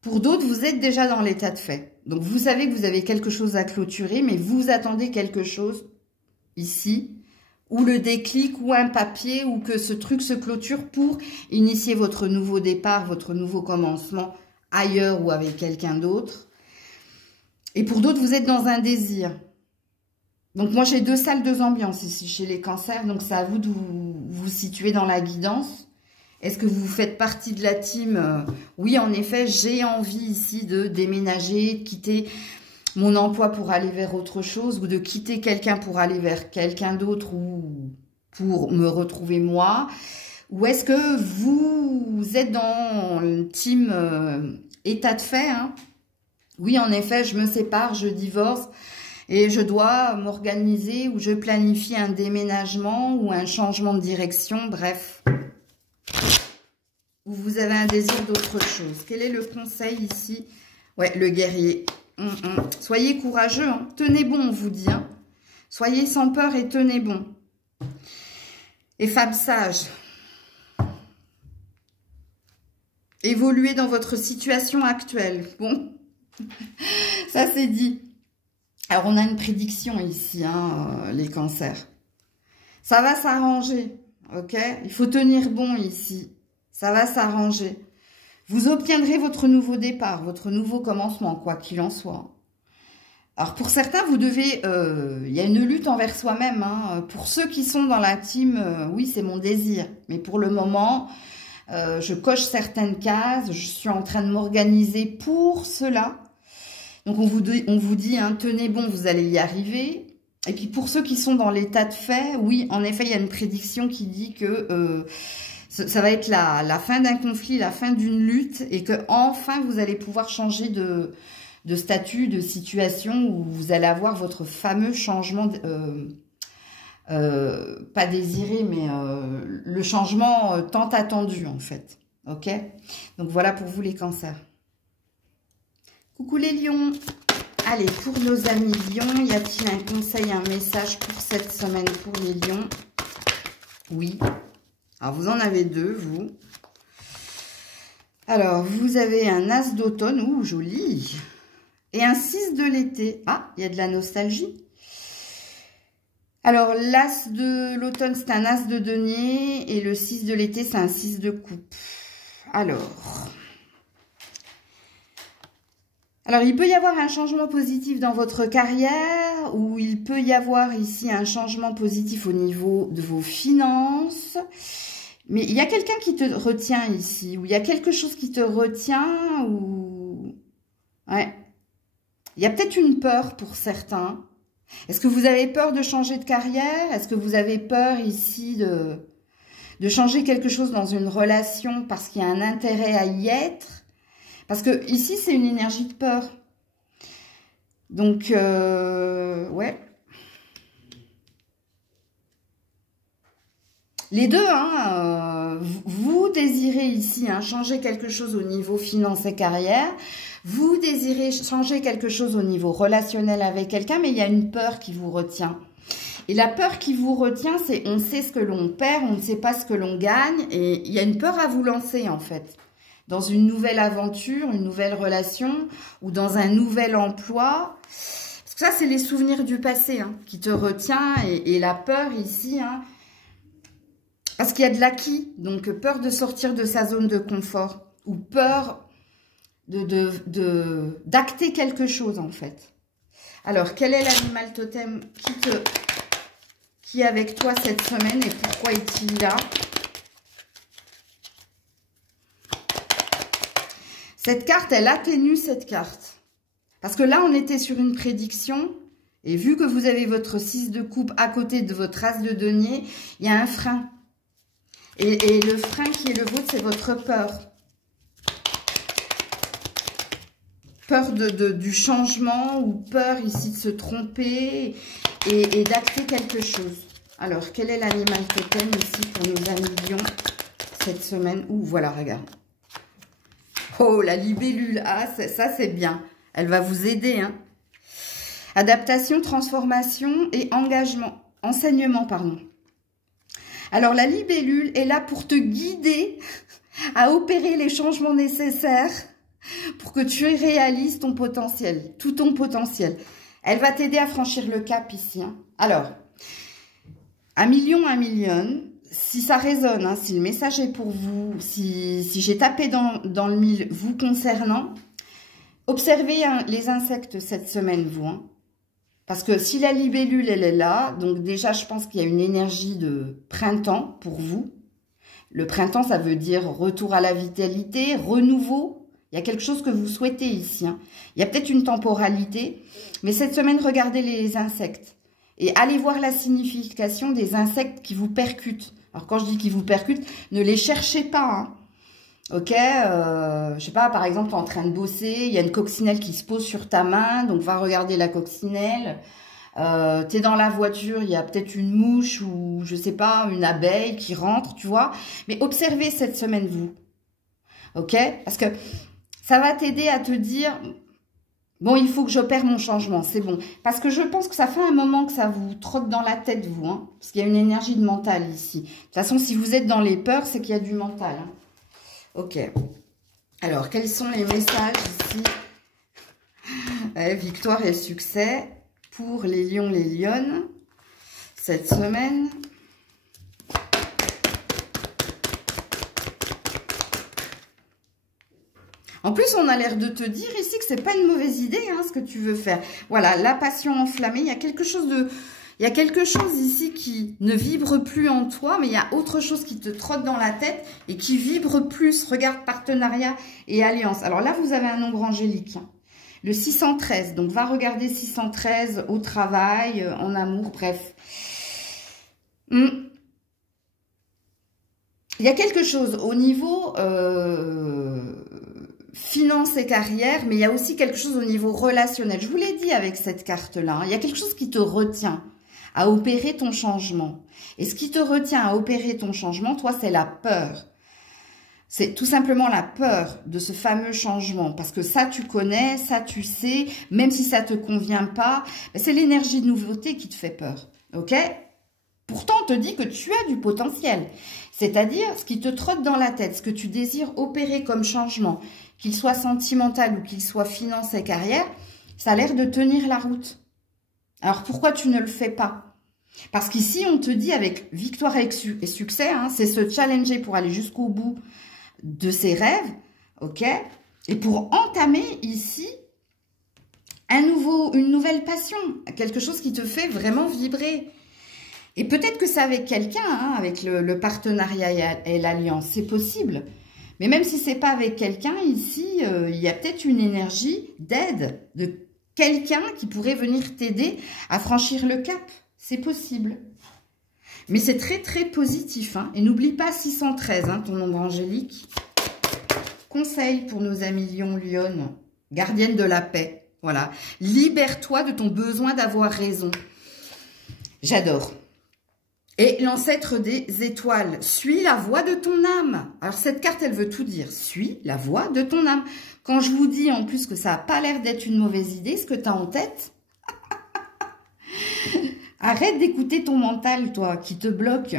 Pour d'autres, vous êtes déjà dans l'état de fait. Donc vous savez que vous avez quelque chose à clôturer, mais vous attendez quelque chose ici, ou le déclic, ou un papier, ou que ce truc se clôture pour initier votre nouveau départ, votre nouveau commencement ailleurs ou avec quelqu'un d'autre. Et pour d'autres, vous êtes dans un désir. Donc moi j'ai 2 salles, 2 ambiances ici chez les cancers, donc c'est à vous de vous situer dans la guidance. Est-ce que vous faites partie de la team oui, en effet, j'ai envie ici de déménager, de quitter mon emploi pour aller vers autre chose, ou de quitter quelqu'un pour aller vers quelqu'un d'autre, ou pour me retrouver moi. Ou est-ce que vous êtes dans le team état de fait, Oui, en effet, je me sépare, je divorce, et je dois m'organiser, ou je planifie un déménagement ou un changement de direction, bref. ou vous avez un désir d'autre chose? Quel est le conseil ici? Ouais, le guerrier. Soyez courageux, hein. Tenez bon, on vous dit. Hein. Soyez sans peur et tenez bon. Et femme sage. Évoluez dans votre situation actuelle. Bon, ça c'est dit. Alors, on a une prédiction ici, hein, les cancers. Ça va s'arranger, ok? Il faut tenir bon ici. Ça va s'arranger. Vous obtiendrez votre nouveau départ, votre nouveau commencement, quoi qu'il en soit. Alors, pour certains, vous devez... il y a une lutte envers soi-même. Hein. Pour ceux qui sont dans l'intime, oui, c'est mon désir. Mais pour le moment, je coche certaines cases. Je suis en train de m'organiser pour cela. Donc, on vous dit, hein, tenez bon, vous allez y arriver. Et puis, pour ceux qui sont dans l'état de fait, oui, en effet, il y a une prédiction qui dit que ça va être la fin d'un conflit, la fin d'une lutte, et que enfin vous allez pouvoir changer de statut, de situation, où vous allez avoir votre fameux changement, pas désiré, mais le changement tant attendu, en fait. Ok? Donc, voilà pour vous, les cancers. Coucou les lions. Allez, pour nos amis lions, y a-t-il un conseil, un message pour cette semaine pour les lions? Oui. Alors, vous en avez deux, vous. Alors, vous avez un as d'automne. Ouh, joli. Et un 6 de l'été. Ah, il y a de la nostalgie. Alors, l'as de l'automne, c'est un as de denier. Et le 6 de l'été, c'est un 6 de coupe. Alors, il peut y avoir un changement positif dans votre carrière, ou il peut y avoir ici un changement positif au niveau de vos finances. Mais il y a quelqu'un qui te retient ici, ou il y a quelque chose qui te retient, ou... Ouais. Il y a peut-être une peur pour certains. Est-ce que vous avez peur de changer de carrière? Est-ce que vous avez peur ici de changer quelque chose dans une relation parce qu'il y a un intérêt à y être? Parce que ici, c'est une énergie de peur. Donc, ouais. Les deux, hein, vous désirez ici changer quelque chose au niveau finance et carrière. Vous désirez changer quelque chose au niveau relationnel avec quelqu'un, mais il y a une peur qui vous retient. Et la peur qui vous retient, c'est on sait ce que l'on perd, on ne sait pas ce que l'on gagne. Et il y a une peur à vous lancer, en fait. Dans une nouvelle aventure, une nouvelle relation ou dans un nouvel emploi. Parce que ça, c'est les souvenirs du passé qui te retient. Et la peur ici... parce qu'il y a de l'acquis, donc peur de sortir de sa zone de confort ou peur d'acter quelque chose en fait. Alors, quel est l'animal totem qui est avec toi cette semaine et pourquoi est-il là? Cette carte, elle atténue cette carte. Parce que là, on était sur une prédiction et vu que vous avez votre 6 de coupe à côté de votre as de denier, il y a un frein. Et le frein qui est le vôtre, c'est votre peur. Peur du changement ou peur ici de se tromper et d'acter quelque chose. Alors, quel est l'animal totem ici pour nos amis lions cette semaine? Ouh, voilà, regarde. Oh, la libellule. Ah, ça, c'est bien. Elle va vous aider. Adaptation, transformation et engagement. Enseignement, pardon. Alors, la libellule est là pour te guider à opérer les changements nécessaires pour que tu réalises ton potentiel, tout ton potentiel. Elle va t'aider à franchir le cap ici. Alors, 1 million, 1 million. Si ça résonne, si le message est pour vous, si j'ai tapé dans le mille vous concernant, observez les insectes cette semaine, vous. Parce que si la libellule, elle est là, donc déjà, je pense qu'il y a une énergie de printemps pour vous. Le printemps, ça veut dire retour à la vitalité, renouveau. Il y a quelque chose que vous souhaitez ici. Il y a peut-être une temporalité. Mais cette semaine, regardez les insectes. Et allez voir la signification des insectes qui vous percutent. Alors, quand je dis qui vous percutent, ne les cherchez pas. Ok, je sais pas, par exemple, tu es en train de bosser, il y a une coccinelle qui se pose sur ta main, donc va regarder la coccinelle. Tu es dans la voiture, il y a peut-être une mouche ou, je sais pas, une abeille qui rentre, tu vois. Mais observez cette semaine, vous. ok? Parce que ça va t'aider à te dire, bon, il faut que j'opère mon changement, c'est bon. Parce que je pense que ça fait un moment que ça vous trotte dans la tête, vous, hein, parce qu'il y a une énergie de mental ici. De toute façon, si vous êtes dans les peurs, c'est qu'il y a du mental. Hein. Ok. Alors, quels sont les messages ici? Victoire et succès pour les lions, les lionnes, cette semaine. En plus, on a l'air de te dire ici que c'est pas une mauvaise idée, hein, ce que tu veux faire. Voilà, la passion enflammée, il y a quelque chose ici qui ne vibre plus en toi, mais il y a autre chose qui te trotte dans la tête et qui vibre plus. Regarde, partenariat et alliance. Alors là, vous avez un nombre angélique, hein. Le 613, donc va regarder 613 au travail, en amour, bref. Il y a quelque chose au niveau finance et carrière, mais il y a aussi quelque chose au niveau relationnel. Je vous l'ai dit avec cette carte-là, hein, il y a quelque chose qui te retient à opérer ton changement. Et ce qui te retient à opérer ton changement, toi, c'est la peur. C'est tout simplement la peur de ce fameux changement. Parce que ça, tu connais, ça, tu sais, même si ça ne te convient pas, c'est l'énergie de nouveauté qui te fait peur. Ok? Pourtant, on te dit que tu as du potentiel. C'est-à-dire, ce qui te trotte dans la tête, ce que tu désires opérer comme changement, qu'il soit sentimental ou qu'il soit finance et carrière, ça a l'air de tenir la route. Alors, pourquoi tu ne le fais pas? Parce qu'ici, on te dit avec victoire et succès, hein, c'est se challenger pour aller jusqu'au bout de ses rêves, ok? Et pour entamer ici une nouvelle passion, quelque chose qui te fait vraiment vibrer. Et peut-être que c'est avec quelqu'un, hein, avec le partenariat et l'alliance, c'est possible. Mais même si c'est pas avec quelqu'un, ici, il y a peut-être une énergie d'aide, de quelqu'un qui pourrait venir t'aider à franchir le cap. C'est possible. Mais c'est très, très positif. Hein. Et n'oublie pas 613, hein, ton nombre angélique. Conseil pour nos amis lions, lionnes, gardienne de la paix. Voilà. Libère-toi de ton besoin d'avoir raison. J'adore. Et l'ancêtre des étoiles. Suis la voix de ton âme. Alors, cette carte, elle veut tout dire. Suis la voix de ton âme. Quand je vous dis en plus que ça n'a pas l'air d'être une mauvaise idée, ce que tu as en tête... Arrête d'écouter ton mental, toi, qui te bloque,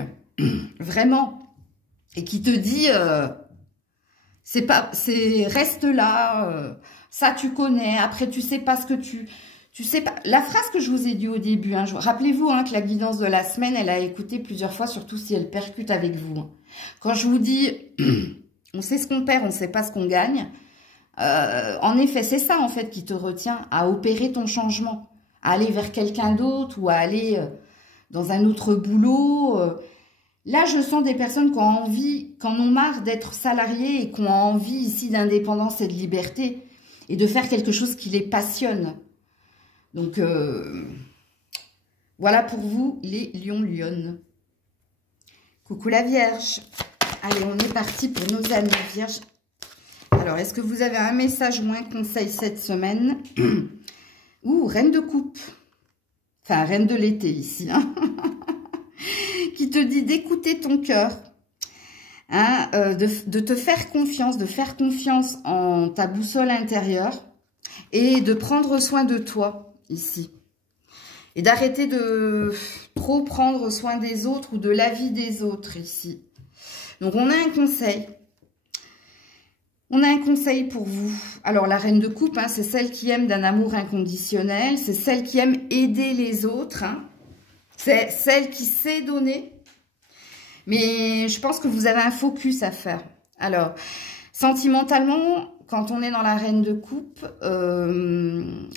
vraiment, et qui te dit, reste là, ça tu connais, après tu sais pas ce que tu sais pas. La phrase que je vous ai dit au début, hein, rappelez-vous hein, que la guidance de la semaine, elle a écouté plusieurs fois, surtout si elle percute avec vous. Hein. Quand je vous dis, on sait ce qu'on perd, on ne sait pas ce qu'on gagne, en effet, c'est ça en fait qui te retient à opérer ton changement. À aller vers quelqu'un d'autre ou à aller dans un autre boulot. Là, je sens des personnes qui ont envie, qui en ont marre d'être salariés et qui ont envie ici d'indépendance et de liberté et de faire quelque chose qui les passionne. Donc, voilà pour vous, les lions-lionnes. Coucou la Vierge. Allez, on est parti pour nos amis Vierges. Alors, est-ce que vous avez un message ou un conseil cette semaine? Ouh, reine de coupe. Enfin, reine de l'été ici. Hein. Qui te dit d'écouter ton cœur. Hein, de te faire confiance, de faire confiance en ta boussole intérieure. Et de prendre soin de toi ici. Et d'arrêter de trop prendre soin des autres ou de la vie des autres ici. Donc, on a un conseil. On a un conseil pour vous. Alors, la reine de coupe, hein, c'est celle qui aime d'un amour inconditionnel. C'est celle qui aime aider les autres. Hein. C'est celle qui sait donner. Mais je pense que vous avez un focus à faire. Alors, sentimentalement, quand on est dans la reine de coupe,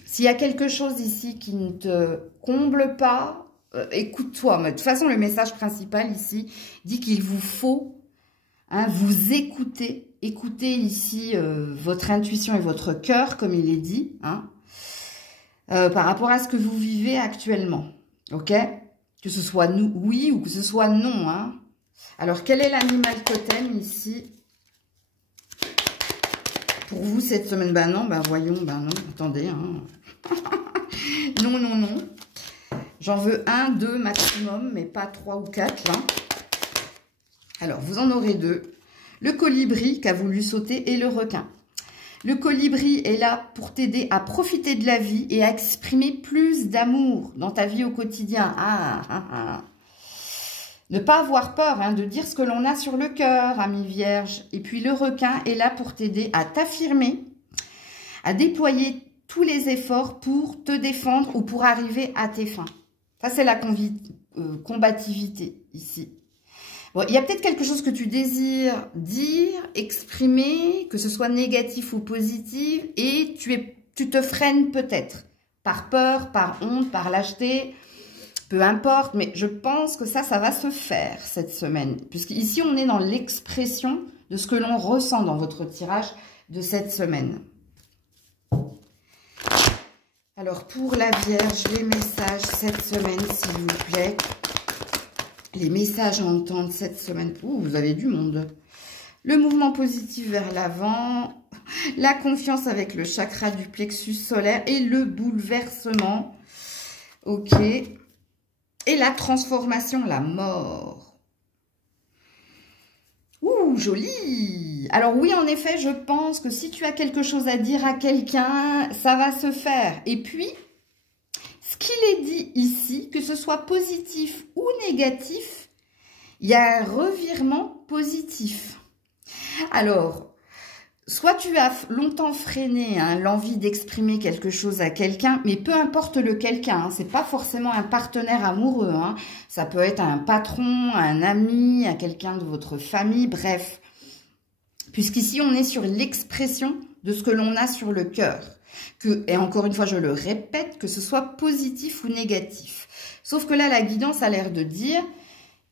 s'il y a quelque chose ici qui ne te comble pas, écoute-toi. De toute façon, le message principal ici dit qu'il vous faut vous écouter. Écoutez ici votre intuition et votre cœur, comme il est dit, hein, par rapport à ce que vous vivez actuellement. Ok? Que ce soit nous, oui ou que ce soit non. Hein. Alors, quel est l'animal totem ici pour vous cette semaine? Ben non, ben voyons, ben non, attendez. Hein. Non, non, non. J'en veux 1, 2 maximum, mais pas 3 ou 4. Là. Alors, vous en aurez 2. le colibri qui a voulu sauter et le requin. Le colibri est là pour t'aider à profiter de la vie et à exprimer plus d'amour dans ta vie au quotidien. Ne pas avoir peur de dire ce que l'on a sur le cœur, ami vierge. Et puis le requin est là pour t'aider à t'affirmer, à déployer tous les efforts pour te défendre ou pour arriver à tes fins. Ça, c'est la combativité ici. Bon, il y a peut-être quelque chose que tu désires dire, exprimer, que ce soit négatif ou positif, et tu te freines peut-être par peur, par honte, par lâcheté, peu importe, mais je pense que ça va se faire cette semaine, puisqu'ici on est dans l'expression de ce que l'on ressent dans votre tirage de cette semaine. Alors pour la Vierge, les messages cette semaine, s'il vous plaît. Les messages à entendre cette semaine. Ouh, vous avez du monde. Le mouvement positif vers l'avant. La confiance avec le chakra du plexus solaire. Et le bouleversement. Ok. Et la transformation, la mort. Ouh, joli. Alors oui, en effet, je pense que si tu as quelque chose à dire à quelqu'un, ça va se faire. Et puis, ce qu'il est dit ici, que ce soit positif ou négatif, il y a un revirement positif. Alors, soit tu as longtemps freiné l'envie d'exprimer quelque chose à quelqu'un, mais peu importe le quelqu'un, c'est pas forcément un partenaire amoureux, ça peut être un patron, un ami, quelqu'un de votre famille, bref. Puisqu'ici, on est sur l'expression de ce que l'on a sur le cœur. Et encore une fois, je le répète, que ce soit positif ou négatif. Sauf que là, la guidance a l'air de dire,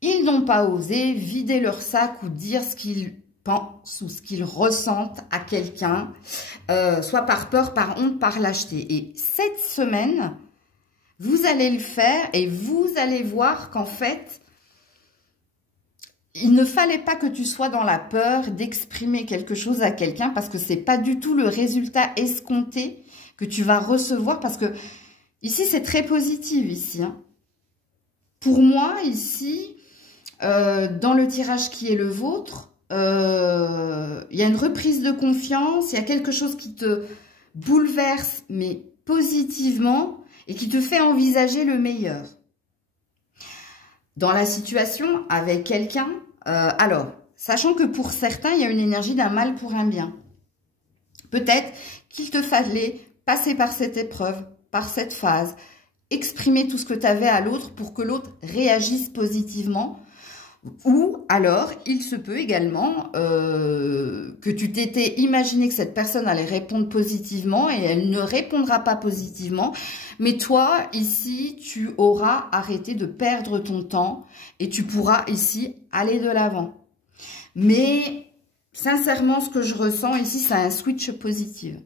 ils n'ont pas osé vider leur sac ou dire ce qu'ils pensent ou ce qu'ils ressentent à quelqu'un, soit par peur, par honte, par lâcheté. Et cette semaine, vous allez le faire et vous allez voir qu'en fait, il ne fallait pas que tu sois dans la peur d'exprimer quelque chose à quelqu'un parce que c'est pas du tout le résultat escompté que tu vas recevoir parce que ici, c'est très positif ici. Pour moi, ici, dans le tirage qui est le vôtre, il y a une reprise de confiance, il y a quelque chose qui te bouleverse, mais positivement, et qui te fait envisager le meilleur. Dans la situation avec quelqu'un, alors, sachant que pour certains, il y a une énergie d'un mal pour un bien. Peut-être qu'il te fallait passer par cette épreuve, par cette phase, exprimer tout ce que tu avais à l'autre pour que l'autre réagisse positivement. Ou alors, il se peut également que tu t'étais imaginé que cette personne allait répondre positivement et elle ne répondra pas positivement. Mais toi, ici, tu auras arrêté de perdre ton temps et tu pourras ici aller de l'avant. Mais sincèrement, ce que je ressens ici, c'est un switch positif.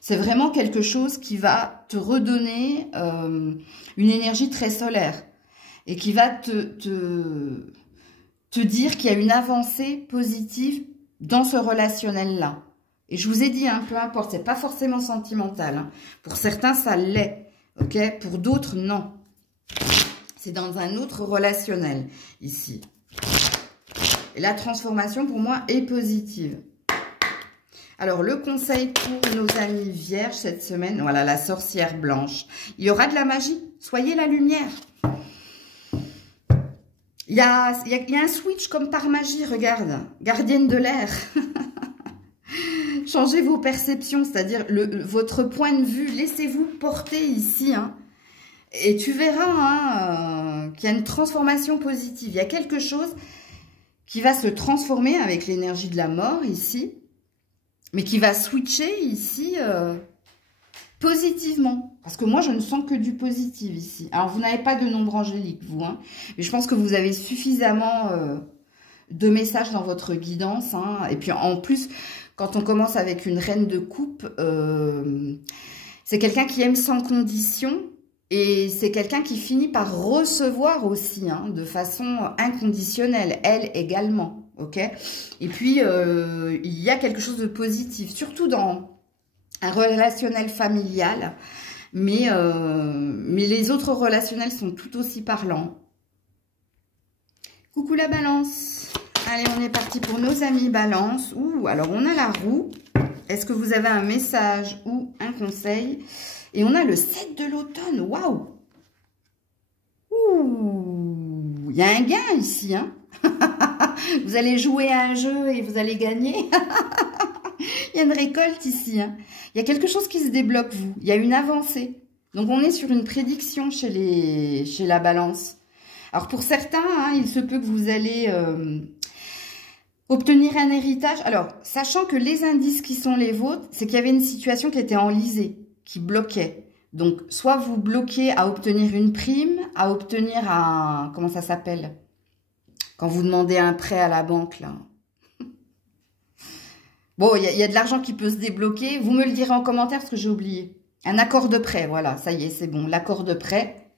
C'est vraiment quelque chose qui va te redonner une énergie très solaire et qui va te dire qu'il y a une avancée positive dans ce relationnel-là. Et je vous ai dit, peu importe, c'est pas forcément sentimental. Pour certains, ça l'est, ok? Pour d'autres, non. C'est dans un autre relationnel, ici. Et la transformation, pour moi, est positive. Alors, le conseil pour nos amis vierges cette semaine, voilà, la sorcière blanche. Il y aura de la magie, soyez la lumière. Il y a un switch comme par magie, regarde, gardienne de l'air. Changez vos perceptions, c'est-à-dire votre point de vue, laissez-vous porter ici. Et tu verras qu'il y a une transformation positive. Il y a quelque chose qui va se transformer avec l'énergie de la mort ici, mais qui va switcher ici positivement. Parce que moi, je ne sens que du positif ici. Alors, vous n'avez pas de nombre angélique, vous. Mais je pense que vous avez suffisamment de messages dans votre guidance. Et puis, en plus, quand on commence avec une reine de coupe, c'est quelqu'un qui aime sans condition. Et c'est quelqu'un qui finit par recevoir aussi, de façon inconditionnelle, elle également. Ok. Et puis, il y a quelque chose de positif, surtout dans un relationnel familial, mais les autres relationnels sont tout aussi parlants. Coucou la balance. Allez, on est parti pour nos amis balance. Ouh, alors on a la roue. Est-ce que vous avez un message ou un conseil? Et on a le 7 de l'automne. Waouh! Ouh, il y a un gain ici, hein. Vous allez jouer à un jeu et vous allez gagner. Il y a une récolte ici, hein. Il y a quelque chose qui se débloque, vous. Il y a une avancée. Donc, on est sur une prédiction chez la balance. Alors, pour certains, hein, il se peut que vous allez obtenir un héritage. Alors, sachant que les indices qui sont les vôtres, c'est qu'il y avait une situation qui était enlisée, qui bloquait. Donc, soit vous bloquez à obtenir une prime, à obtenir un... Comment ça s'appelle? Quand vous demandez un prêt à la banque, là. Bon, il y a de l'argent qui peut se débloquer. Vous me le direz en commentaire parce que j'ai oublié. Un accord de prêt, voilà, ça y est, c'est bon. L'accord de prêt,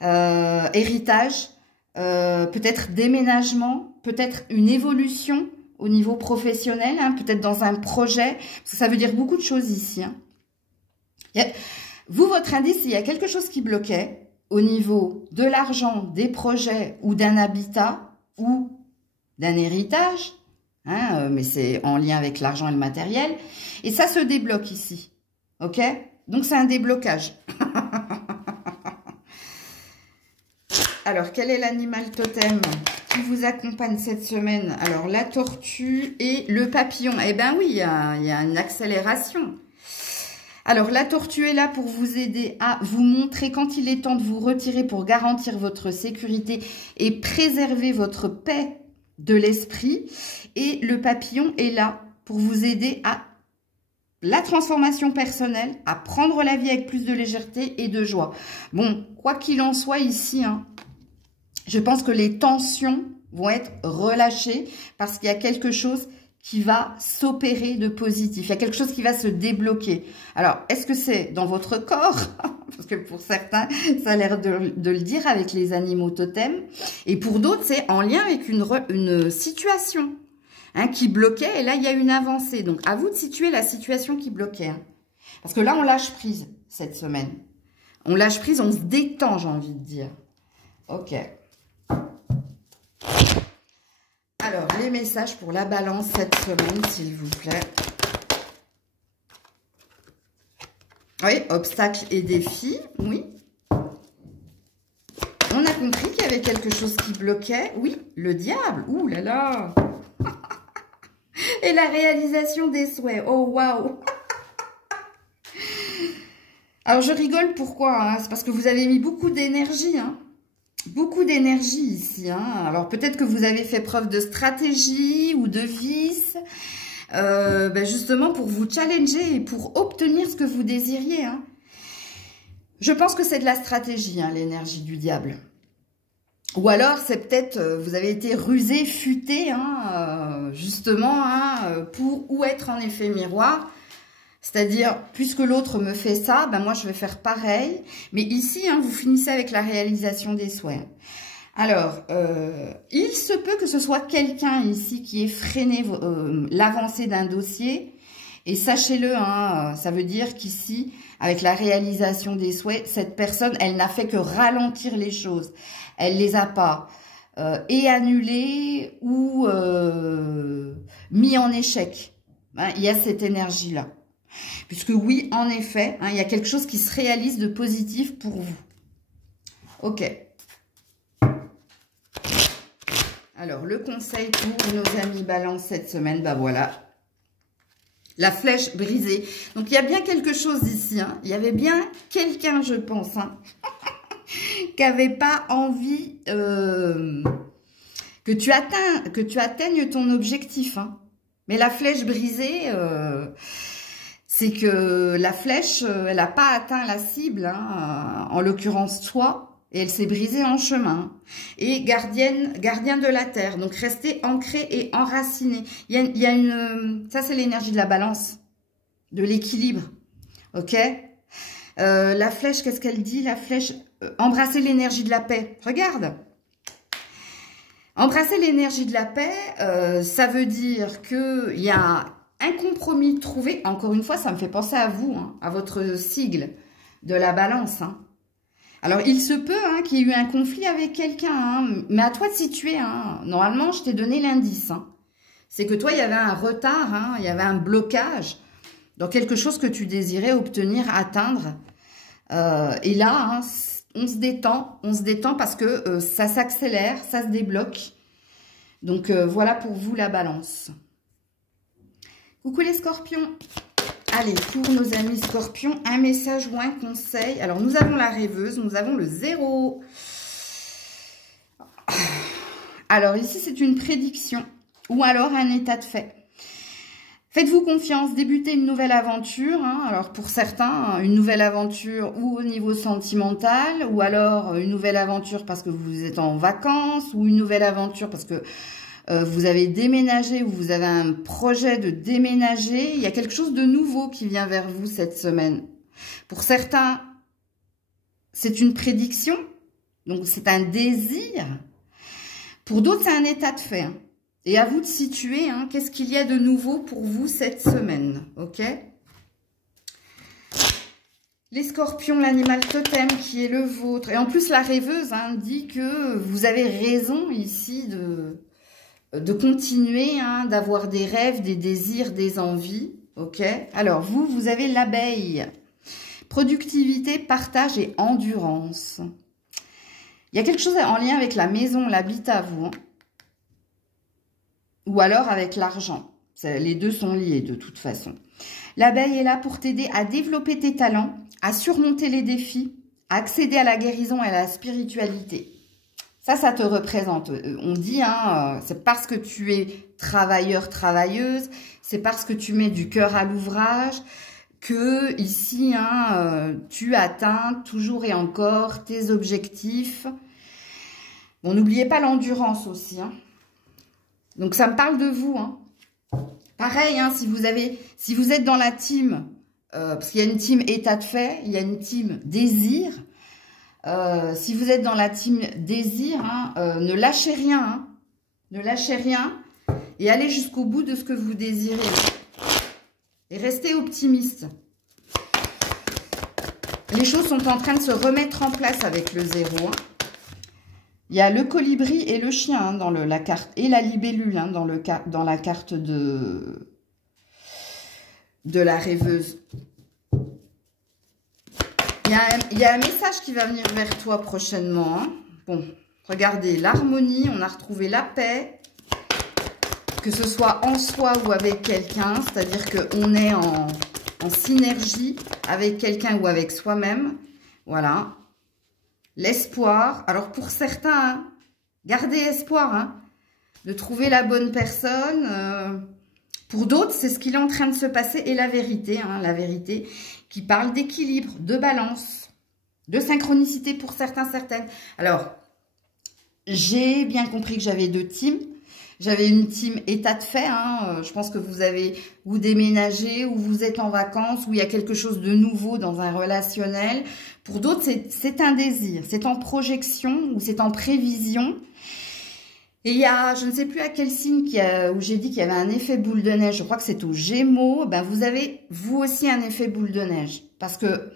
héritage, peut-être déménagement, peut-être une évolution au niveau professionnel, hein, peut-être dans un projet. Parce que ça veut dire beaucoup de choses ici. Hein. Vous, votre indice, il y a quelque chose qui bloquait au niveau de l'argent, des projets ou d'un habitat ou d'un héritage. Hein, mais c'est en lien avec l'argent et le matériel. Et ça se débloque ici. Ok? Donc, c'est un déblocage. Alors, quel est l'animal totem qui vous accompagne cette semaine? Alors, la tortue et le papillon. Eh bien oui, il y a une accélération. Alors, la tortue est là pour vous aider à vous montrer quand il est temps de vous retirer pour garantir votre sécurité et préserver votre paix de l'esprit. Et le papillon est là pour vous aider à la transformation personnelle, à prendre la vie avec plus de légèreté et de joie. Bon, quoi qu'il en soit ici, hein, je pense que les tensions vont être relâchées parce qu'il y a quelque chose qui va s'opérer de positif. Il y a quelque chose qui va se débloquer. Alors, est-ce que c'est dans votre corps? Parce que pour certains, ça a l'air de le dire avec les animaux totems. Et pour d'autres, c'est en lien avec une situation hein, qui bloquait. Et là, il y a une avancée. Donc, à vous de situer la situation qui bloquait. Hein. Parce que là, on lâche prise cette semaine. On lâche prise, on se détend, j'ai envie de dire. Ok. Alors, les messages pour la balance cette semaine, s'il vous plaît. Oui, obstacles et défis, oui. On a compris qu'il y avait quelque chose qui bloquait. Oui, le diable. Ouh là là. Et la réalisation des souhaits. Oh, waouh. Alors, je rigole, pourquoi hein? C'est parce que vous avez mis beaucoup d'énergie, hein. Beaucoup d'énergie ici. Hein. Alors, peut-être que vous avez fait preuve de stratégie ou de vice, justement pour vous challenger et pour obtenir ce que vous désiriez. Hein. Je pense que c'est de la stratégie, hein, l'énergie du diable. Ou alors, c'est peut-être, vous avez été rusé, futé, hein, justement, hein, pour ou être en effet miroir. C'est-à-dire, puisque l'autre me fait ça, ben moi, je vais faire pareil. Mais ici, hein, vous finissez avec la réalisation des souhaits. Alors, il se peut que ce soit quelqu'un ici qui ait freiné l'avancée d'un dossier. Et sachez-le, hein, ça veut dire qu'ici, avec la réalisation des souhaits, cette personne, elle n'a fait que ralentir les choses. Elle les a pas et annulées ou mis en échec. Hein, il y a cette énergie-là. Puisque oui, en effet, hein, il y a quelque chose qui se réalise de positif pour vous. Ok. Alors, le conseil pour nos amis balance cette semaine, bah voilà. La flèche brisée. Donc, il y a bien quelque chose ici. Hein. Il y avait bien quelqu'un, je pense, hein, qui n'avait pas envie que tu atteignes ton objectif. Hein. Mais la flèche brisée... c'est que la flèche, elle n'a pas atteint la cible, hein, en l'occurrence toi, et elle s'est brisée en chemin. Et gardien de la terre, donc restez ancré et enraciné. Il y a une, ça c'est l'énergie de la balance, de l'équilibre, ok. La flèche, qu'est-ce qu'elle dit? La flèche, embrasser l'énergie de la paix. Regarde. Embrasser l'énergie de la paix, ça veut dire que il y a un compromis trouvé, encore une fois, ça me fait penser à vous, hein, à votre sigle de la balance. Hein. Alors, il se peut hein, qu'il y ait eu un conflit avec quelqu'un, hein, mais à toi de situer. Hein. Normalement, je t'ai donné l'indice. Hein. C'est que toi, il y avait un retard, hein, il y avait un blocage dans quelque chose que tu désirais obtenir, atteindre. Et là, hein, on se détend parce que ça s'accélère, ça se débloque. Donc, voilà pour vous la balance. Coucou les scorpions. Allez, pour nos amis scorpions, un message ou un conseil. Alors, nous avons la rêveuse, nous avons le 0. Alors, ici, c'est une prédiction ou alors un état de fait. Faites-vous confiance, débutez une nouvelle aventure. Hein. Alors, pour certains, une nouvelle aventure ou au niveau sentimental, ou alors une nouvelle aventure parce que vous êtes en vacances, ou une nouvelle aventure parce que vous avez déménagé ou vous avez un projet de déménager. Il y a quelque chose de nouveau qui vient vers vous cette semaine. Pour certains, c'est une prédiction, donc c'est un désir. Pour d'autres, c'est un état de fait. Hein. Et à vous de situer, hein, qu'est-ce qu'il y a de nouveau pour vous cette semaine, ok? Les scorpions, l'animal totem qui est le vôtre. Et en plus, la rêveuse hein, dit que vous avez raison ici de continuer, hein, d'avoir des rêves, des désirs, des envies, ok? Alors, vous avez l'abeille. Productivité, partage et endurance. Il y a quelque chose en lien avec la maison, l'habitat, vous. Hein? Ou alors avec l'argent. Les deux sont liés de toute façon. L'abeille est là pour t'aider à développer tes talents, à surmonter les défis, à accéder à la guérison et à la spiritualité. Ça te représente. On dit, hein, c'est parce que tu es travailleur, travailleuse, c'est parce que tu mets du cœur à l'ouvrage que ici, hein, tu atteins toujours et encore tes objectifs. Bon, n'oubliez pas l'endurance aussi. Hein. Donc, ça me parle de vous. Hein. Pareil, hein, si vous êtes dans la team, parce qu'il y a une team état de fait, il y a une team désir. Si vous êtes dans la team désir, hein, ne lâchez rien. Hein. Ne lâchez rien et allez jusqu'au bout de ce que vous désirez. Et restez optimiste. Les choses sont en train de se remettre en place avec le 0. Hein. Il y a le colibri et le chien hein, dans la carte, et la libellule hein, dans la carte de la rêveuse. Il y a un message qui va venir vers toi prochainement. Hein. Bon, regardez, l'harmonie, on a retrouvé la paix, que ce soit en soi ou avec quelqu'un, c'est-à-dire qu'on est en synergie avec quelqu'un ou avec soi-même. Voilà. L'espoir. Alors, pour certains, hein, gardez espoir hein, de trouver la bonne personne. Pour d'autres, c'est ce qu'il est en train de se passer. Et la vérité, hein, la vérité qui parle d'équilibre, de balance, de synchronicité pour certains, certaines. Alors, j'ai bien compris que j'avais deux teams. J'avais une team état de fait. Hein. Je pense que vous déménagez ou vous êtes en vacances ou il y a quelque chose de nouveau dans un relationnel. Pour d'autres, c'est un désir. C'est en projection ou c'est en prévision. Et il y a, je ne sais plus à quel signe où j'ai dit qu'il y avait un effet boule de neige. Je crois que c'est aux Gémeaux. Ben, vous avez, vous aussi, un effet boule de neige. Parce que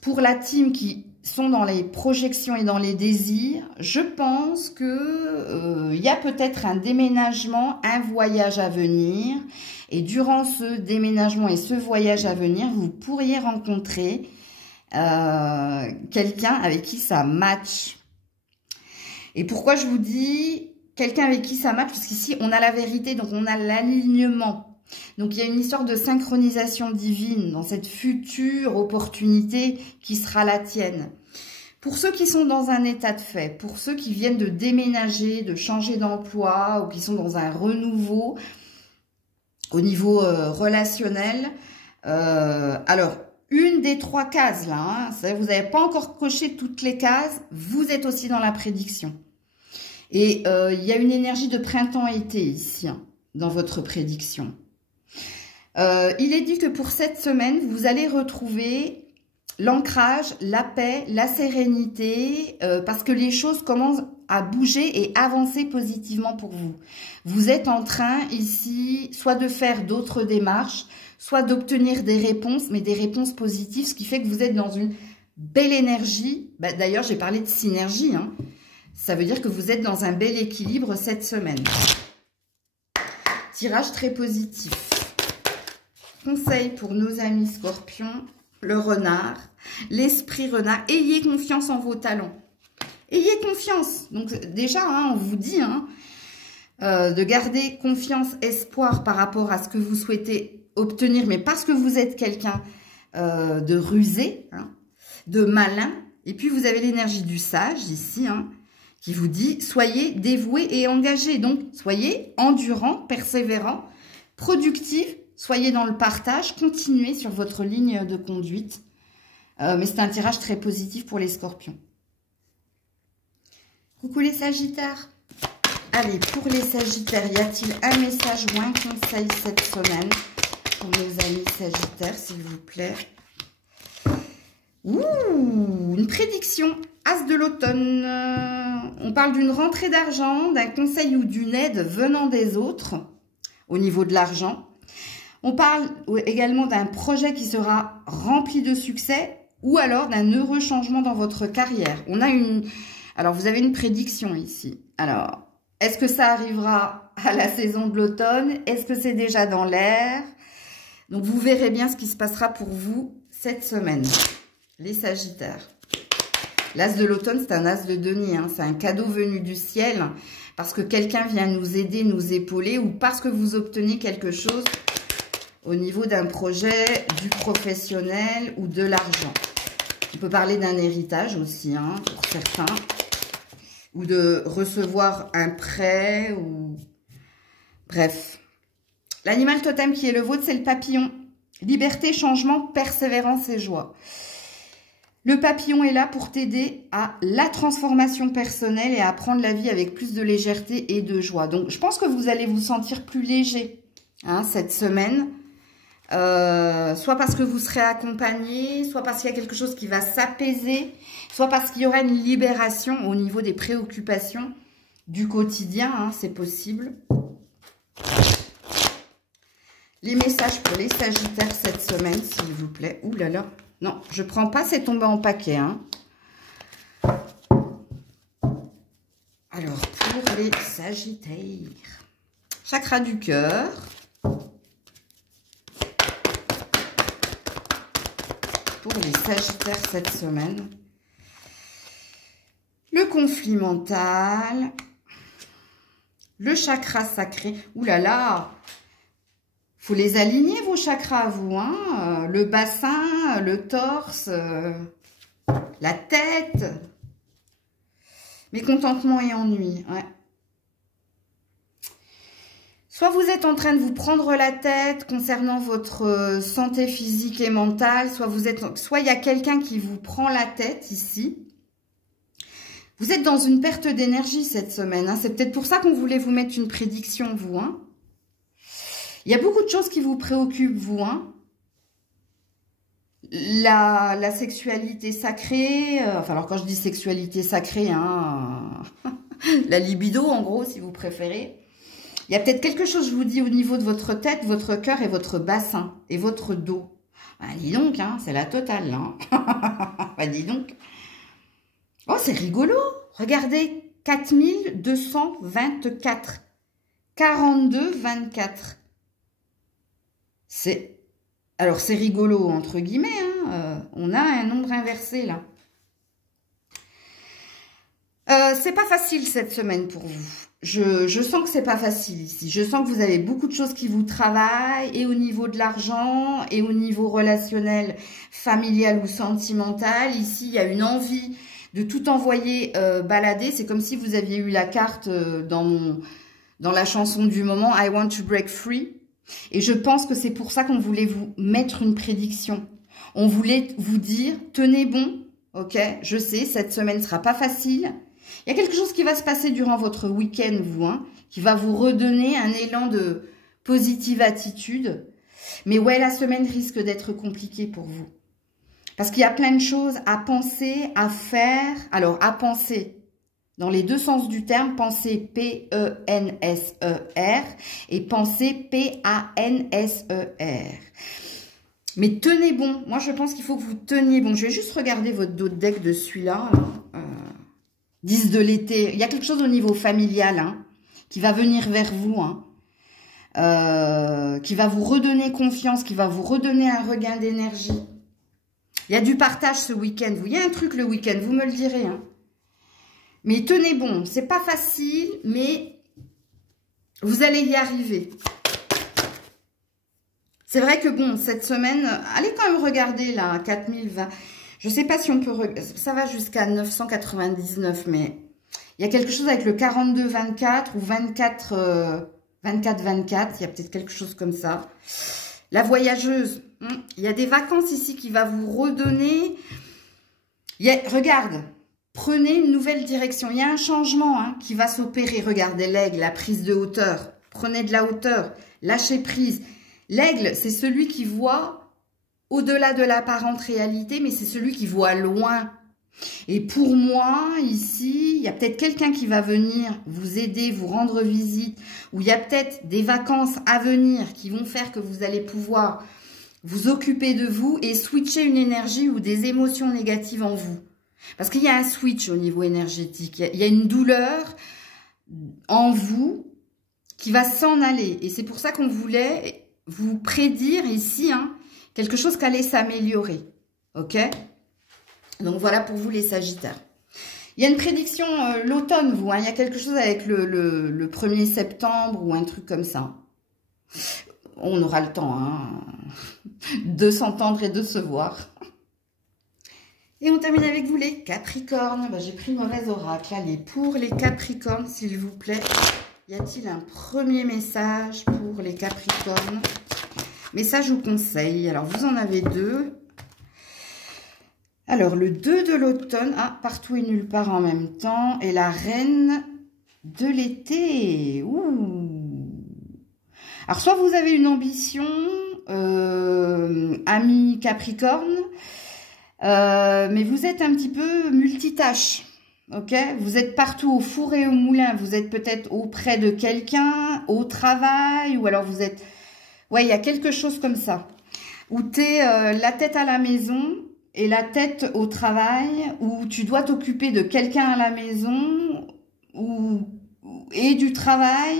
pour la team qui sont dans les projections et dans les désirs, je pense que y a peut-être un déménagement, un voyage à venir. Et durant ce déménagement et ce voyage à venir, vous pourriez rencontrer quelqu'un avec qui ça match. Et pourquoi je vous dis quelqu'un avec qui ça match? Parce qu'ici, on a la vérité, donc on a l'alignement. Donc, il y a une histoire de synchronisation divine dans cette future opportunité qui sera la tienne. Pour ceux qui sont dans un état de fait, pour ceux qui viennent de déménager, de changer d'emploi ou qui sont dans un renouveau au niveau relationnel, alors, une des 3 cases là, hein, vous n'avez pas encore coché toutes les cases, vous êtes aussi dans la prédiction. Et il y a une énergie de printemps-été ici, hein, dans votre prédiction. Il est dit que pour cette semaine, vous allez retrouver l'ancrage, la paix, la sérénité, parce que les choses commencent à bouger et avancer positivement pour vous. Vous êtes en train ici, soit de faire d'autres démarches, soit d'obtenir des réponses, mais des réponses positives, ce qui fait que vous êtes dans une belle énergie. Bah, d'ailleurs, j'ai parlé de synergie, hein. Ça veut dire que vous êtes dans un bel équilibre cette semaine. Tirage très positif. Conseil pour nos amis scorpions, le renard, l'esprit renard. Ayez confiance en vos talents. Ayez confiance. Donc déjà, hein, on vous dit de garder confiance, espoir par rapport à ce que vous souhaitez obtenir, mais parce que vous êtes quelqu'un de rusé, hein, de malin. Et puis vous avez l'énergie du sage ici, hein, qui vous dit soyez dévoué et engagé. Donc soyez endurant, persévérant, productif. Soyez dans le partage, continuez sur votre ligne de conduite. Mais c'est un tirage très positif pour les scorpions. Coucou les sagittaires. Allez, pour les sagittaires, y a-t-il un message ou un conseil cette semaine pour nos amis sagittaires, s'il vous plaît? Ouh, une prédiction. As de l'automne. On parle d'une rentrée d'argent, d'un conseil ou d'une aide venant des autres au niveau de l'argent. On parle également d'un projet qui sera rempli de succès ou alors d'un heureux changement dans votre carrière. On a alors, vous avez une prédiction ici. Alors, est-ce que ça arrivera à la saison de l'automne? Est-ce que c'est déjà dans l'air? Donc, vous verrez bien ce qui se passera pour vous cette semaine, les sagittaires. L'as de l'automne, c'est un as de denier. Hein. C'est un cadeau venu du ciel parce que quelqu'un vient nous aider, nous épauler ou parce que vous obtenez quelque chose au niveau d'un projet, du professionnel ou de l'argent. On peut parler d'un héritage aussi, hein, pour certains. Ou de recevoir un prêt, ou... Bref. L'animal totem qui est le vôtre, c'est le papillon. Liberté, changement, persévérance et joie. Le papillon est là pour t'aider à la transformation personnelle et à prendre la vie avec plus de légèreté et de joie. Donc, je pense que vous allez vous sentir plus léger, hein, cette semaine. Soit parce que vous serez accompagné, soit parce qu'il y a quelque chose qui va s'apaiser, soit parce qu'il y aura une libération au niveau des préoccupations du quotidien, hein, c'est possible. Les messages pour les sagittaires cette semaine, s'il vous plaît. Ouh là là, non, je prends pas, c'est tombé en paquet, hein. Alors, pour les sagittaires, chakra du cœur. Pour les sagittaires cette semaine. Le conflit mental. Le chakra sacré. Ouh là là. Faut les aligner vos chakras à vous. Hein. Le bassin, le torse, la tête. Mécontentement et ennui. Ouais. Soit vous êtes en train de vous prendre la tête concernant votre santé physique et mentale, soit il y a quelqu'un qui vous prend la tête ici. Vous êtes dans une perte d'énergie cette semaine. Hein. C'est peut-être pour ça qu'on voulait vous mettre une prédiction, vous. Hein. Il y a beaucoup de choses qui vous préoccupent, vous. Hein. La sexualité sacrée, enfin alors quand je dis sexualité sacrée, hein, la libido en gros, si vous préférez. Il y a peut-être quelque chose, je vous dis, au niveau de votre tête, votre cœur et votre bassin et votre dos. Bah, dis donc, hein, c'est la totale, là. Bah, dis donc. Oh, c'est rigolo. Regardez, 4224. 42-24. Alors, c'est rigolo, entre guillemets. Hein. On a un nombre inversé, là. C'est pas facile cette semaine pour vous. Je sens que c'est pas facile ici. Je sens que vous avez beaucoup de choses qui vous travaillent, et au niveau de l'argent, et au niveau relationnel, familial ou sentimental. Ici, il y a une envie de tout envoyer balader. C'est comme si vous aviez eu la carte dans la chanson du moment, I want to break free. Et je pense que c'est pour ça qu'on voulait vous mettre une prédiction. On voulait vous dire, tenez bon, ok, je sais, cette semaine ne sera pas facile. Il y a quelque chose qui va se passer durant votre week-end, vous, hein, qui va vous redonner un élan de positive attitude. Mais ouais, la semaine risque d'être compliquée pour vous. Parce qu'il y a plein de choses à penser, à faire. Alors, à penser dans les deux sens du terme, penser P-E-N-S-E-R et penser P-A-N-S-E-R. Mais tenez bon. Moi, je pense qu'il faut que vous teniez bon. Je vais juste regarder votre dos de deck de celui-là. 10 de l'été. Il y a quelque chose au niveau familial hein, qui va venir vers vous. Hein, qui va vous redonner confiance, qui va vous redonner un regain d'énergie. Il y a du partage ce week-end. Il y a un truc le week-end, vous me le direz. Hein. Mais tenez bon. C'est pas facile, mais vous allez y arriver. C'est vrai que bon, cette semaine, allez quand même regarder là, 4020. Je ne sais pas si on peut... Ça va jusqu'à 999, mais il y a quelque chose avec le 42-24 ou 24-24. Il y a peut-être quelque chose comme ça. La voyageuse. Il y a des vacances ici qui va vous redonner. Regarde, prenez une nouvelle direction. Il y a un changement hein, qui va s'opérer. Regardez l'aigle, la prise de hauteur. Prenez de la hauteur, lâchez prise. L'aigle, c'est celui qui voit au-delà de l'apparente réalité, mais c'est celui qui voit loin. Et pour moi, ici, il y a peut-être quelqu'un qui va venir vous aider, vous rendre visite, ou il y a peut-être des vacances à venir qui vont faire que vous allez pouvoir vous occuper de vous et switcher une énergie ou des émotions négatives en vous. Parce qu'il y a un switch au niveau énergétique, il y a une douleur en vous qui va s'en aller. Et c'est pour ça qu'on voulait vous prédire ici hein, quelque chose qui allait s'améliorer. Ok? Donc voilà pour vous les Sagittaires. Il y a une prédiction l'automne, vous. Hein, il y a quelque chose avec le 1er septembre ou un truc comme ça. On aura le temps hein, de s'entendre et de se voir. Et on termine avec vous les Capricornes. Ben, j'ai pris mauvais oracle. Allez, pour les Capricornes, s'il vous plaît. Y a-t-il un premier message pour les Capricornes? Message ou conseil? Alors, vous en avez deux. Alors, le 2 de l'automne. Ah, partout et nulle part en même temps. Et la reine de l'été. Ouh. Alors, soit vous avez une ambition, ami Capricorne, mais vous êtes un petit peu multitâche. Ok, vous êtes partout au four et au moulin. Vous êtes peut-être auprès de quelqu'un, au travail, ou alors vous êtes... Ouais, il y a quelque chose comme ça. Où tu es la tête à la maison et la tête au travail, où tu dois t'occuper de quelqu'un à la maison et du travail.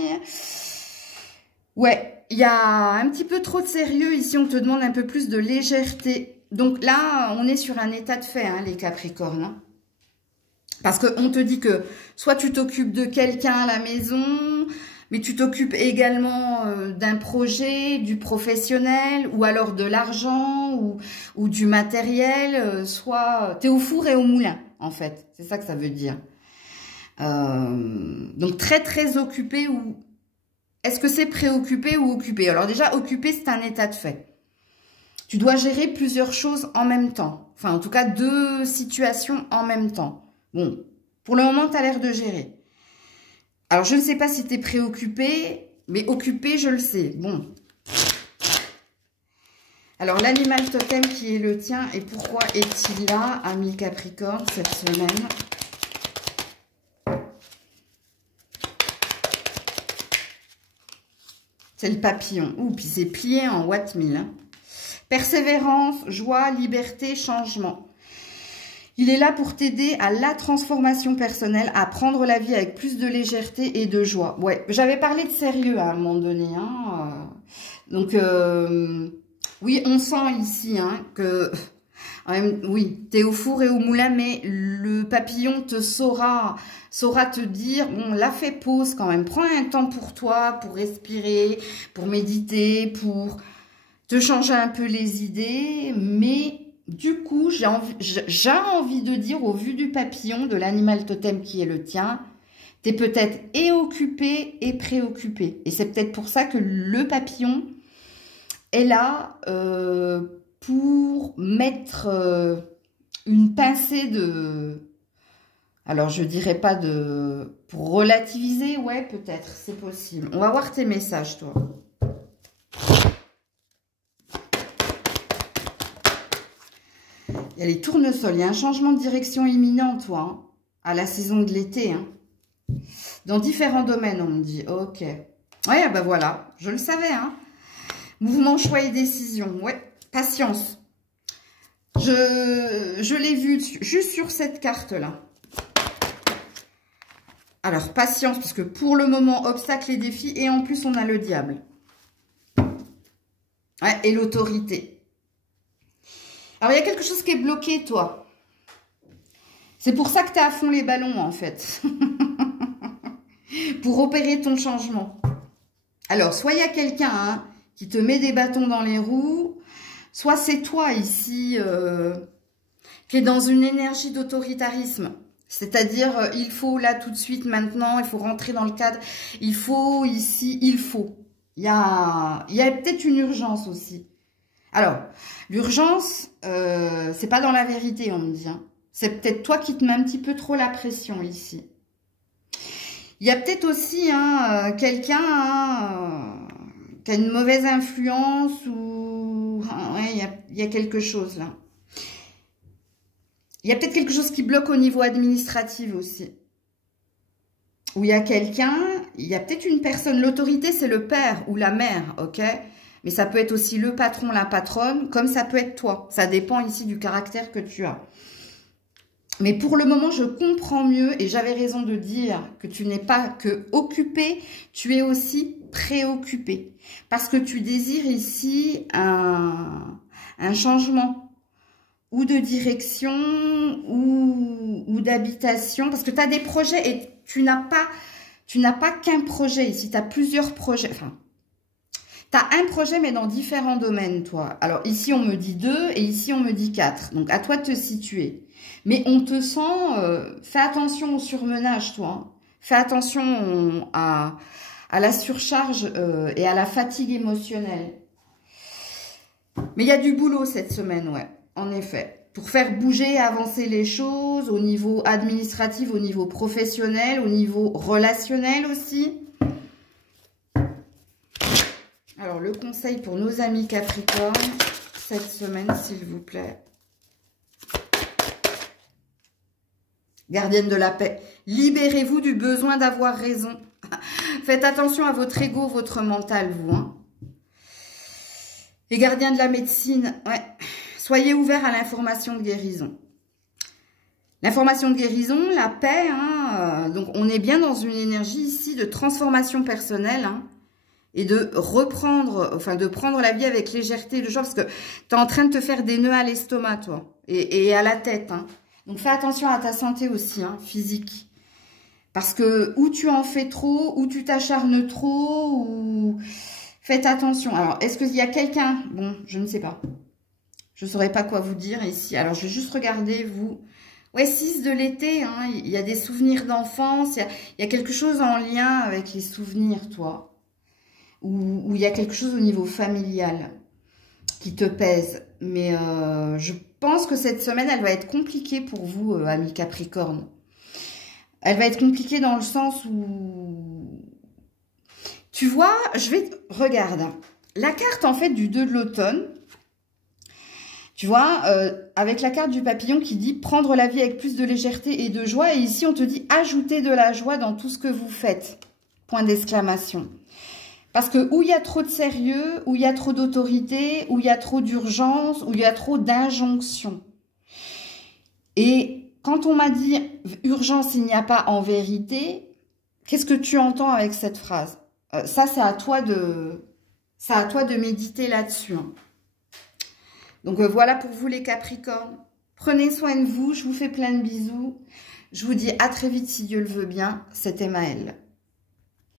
Ouais, il y a un petit peu trop de sérieux. Ici, on te demande un peu plus de légèreté. Donc là, on est sur un état de fait, hein, les Capricornes. Hein. Parce qu'on te dit que soit tu t'occupes de quelqu'un à la maison, mais tu t'occupes également d'un projet, du professionnel, ou alors de l'argent, ou du matériel, soit tu es au four et au moulin, en fait. C'est ça que ça veut dire. Donc très très occupé, ou est-ce que c'est préoccupé ou occupé? Alors déjà, occupé, c'est un état de fait. Tu dois gérer plusieurs choses en même temps. Enfin, en tout cas, 2 situations en même temps. Bon, pour le moment, tu as l'air de gérer. Alors, je ne sais pas si tu es préoccupé, mais occupé, je le sais. Bon. Alors, l'animal totem qui est le tien, et pourquoi est-il là, ami Capricorne, cette semaine? C'est le papillon. Ouh, puis c'est plié en Watt 1000. Hein. Persévérance, joie, liberté, changement. Il est là pour t'aider à la transformation personnelle, à prendre la vie avec plus de légèreté et de joie. Ouais, j'avais parlé de sérieux à un moment donné. Hein. Donc, oui, on sent ici hein, que... oui, tu es au four et au moulin, mais le papillon te saura te dire, bon, là, fais pause quand même. Prends un temps pour toi, pour respirer, pour méditer, pour te changer un peu les idées, mais... Du coup, j'ai envie de dire, au vu du papillon, de l'animal totem qui est le tien, tu es peut-être et occupé et préoccupé. Et c'est peut-être pour ça que le papillon est là pour mettre une pincée de... Alors, je dirais pas de... Pour relativiser, ouais, peut-être, c'est possible. On va voir tes messages, toi. Il y a les tournesols, il y a un changement de direction imminent, toi, hein, à la saison de l'été. Hein. Dans différents domaines, on me dit. Ok. Ouais, ben voilà, je le savais. Hein. Mouvement, choix et décision. Ouais, patience. Je l'ai vu juste sur cette carte-là. Alors, patience, parce que pour le moment, obstacles et défis, et en plus, on a le diable. Ouais, et l'autorité. Alors, il y a quelque chose qui est bloqué, toi. C'est pour ça que tu es à fond les ballons, en fait. Pour opérer ton changement. Alors, soit il y a quelqu'un qui te met des bâtons dans les roues, soit c'est toi ici qui est dans une énergie d'autoritarisme. C'est-à-dire, il faut là tout de suite, maintenant, il faut rentrer dans le cadre. Il faut ici, il faut. Il y a peut-être une urgence aussi. Alors, l'urgence, c'est pas dans la vérité, on me dit. Hein. C'est peut-être toi qui te mets un petit peu trop la pression ici. Il y a peut-être aussi quelqu'un qui a une mauvaise influence ou... ouais, il y a quelque chose là. Il y a peut-être quelque chose qui bloque au niveau administratif aussi. Où il y a quelqu'un, il y a peut-être une personne. L'autorité, c'est le père ou la mère, ok? Mais ça peut être aussi le patron, la patronne, comme ça peut être toi. Ça dépend ici du caractère que tu as. Mais pour le moment, je comprends mieux et j'avais raison de dire que tu n'es pas que occupé, tu es aussi préoccupé. Parce que tu désires ici un changement. Ou de direction, ou d'habitation, parce que tu as des projets et tu n'as pas qu'un projet ici, tu as plusieurs projets, enfin, tu as un projet mais dans différents domaines, toi. Alors ici, on me dit 2 et ici, on me dit 4, donc à toi de te situer. Mais on te sent, fais attention au surmenage, toi, hein. Fais attention à la surcharge et à la fatigue émotionnelle. Mais il y a du boulot cette semaine, ouais. En effet, pour faire bouger et avancer les choses au niveau administratif, au niveau professionnel, au niveau relationnel aussi. Alors, le conseil pour nos amis Capricorne, cette semaine, s'il vous plaît. Gardienne de la paix, libérez-vous du besoin d'avoir raison. Faites attention à votre ego, votre mental, vous. Hein. Et gardien de la médecine, ouais. Soyez ouverts à l'information de guérison. L'information de guérison, la paix, hein, donc on est bien dans une énergie ici de transformation personnelle hein, et de reprendre, enfin de prendre la vie avec légèreté et de joie parce que tu es en train de te faire des nœuds à l'estomac, toi, et à la tête. Hein. Donc fais attention à ta santé aussi, hein, physique. Parce que ou tu en fais trop, ou tu t'acharnes trop, ou... Faites attention. Alors, est-ce qu'il y a quelqu'un? Bon, je ne sais pas. Je ne saurais pas quoi vous dire ici. Alors, je vais juste regarder, vous. Ouais, 6 de l'été, hein, il y a des souvenirs d'enfance. Il y a quelque chose en lien avec les souvenirs, toi. Ou il y a quelque chose au niveau familial qui te pèse. Mais je pense que cette semaine, elle va être compliquée pour vous, amis Capricorne. Elle va être compliquée dans le sens où... Tu vois, regarde. La carte, en fait, du 2 de l'automne... Tu vois, avec la carte du papillon qui dit prendre la vie avec plus de légèreté et de joie. Et ici, on te dit ajouter de la joie dans tout ce que vous faites. Point d'exclamation. Parce que où il y a trop de sérieux, où il y a trop d'autorité, où il y a trop d'urgence, où il y a trop d'injonction. Et quand on m'a dit urgence, il n'y a pas en vérité, qu'est-ce que tu entends avec cette phrase? Ça, c'est à toi de méditer là-dessus. Hein. Donc, voilà pour vous les Capricornes. Prenez soin de vous. Je vous fais plein de bisous. Je vous dis à très vite si Dieu le veut bien. C'était Maëlle.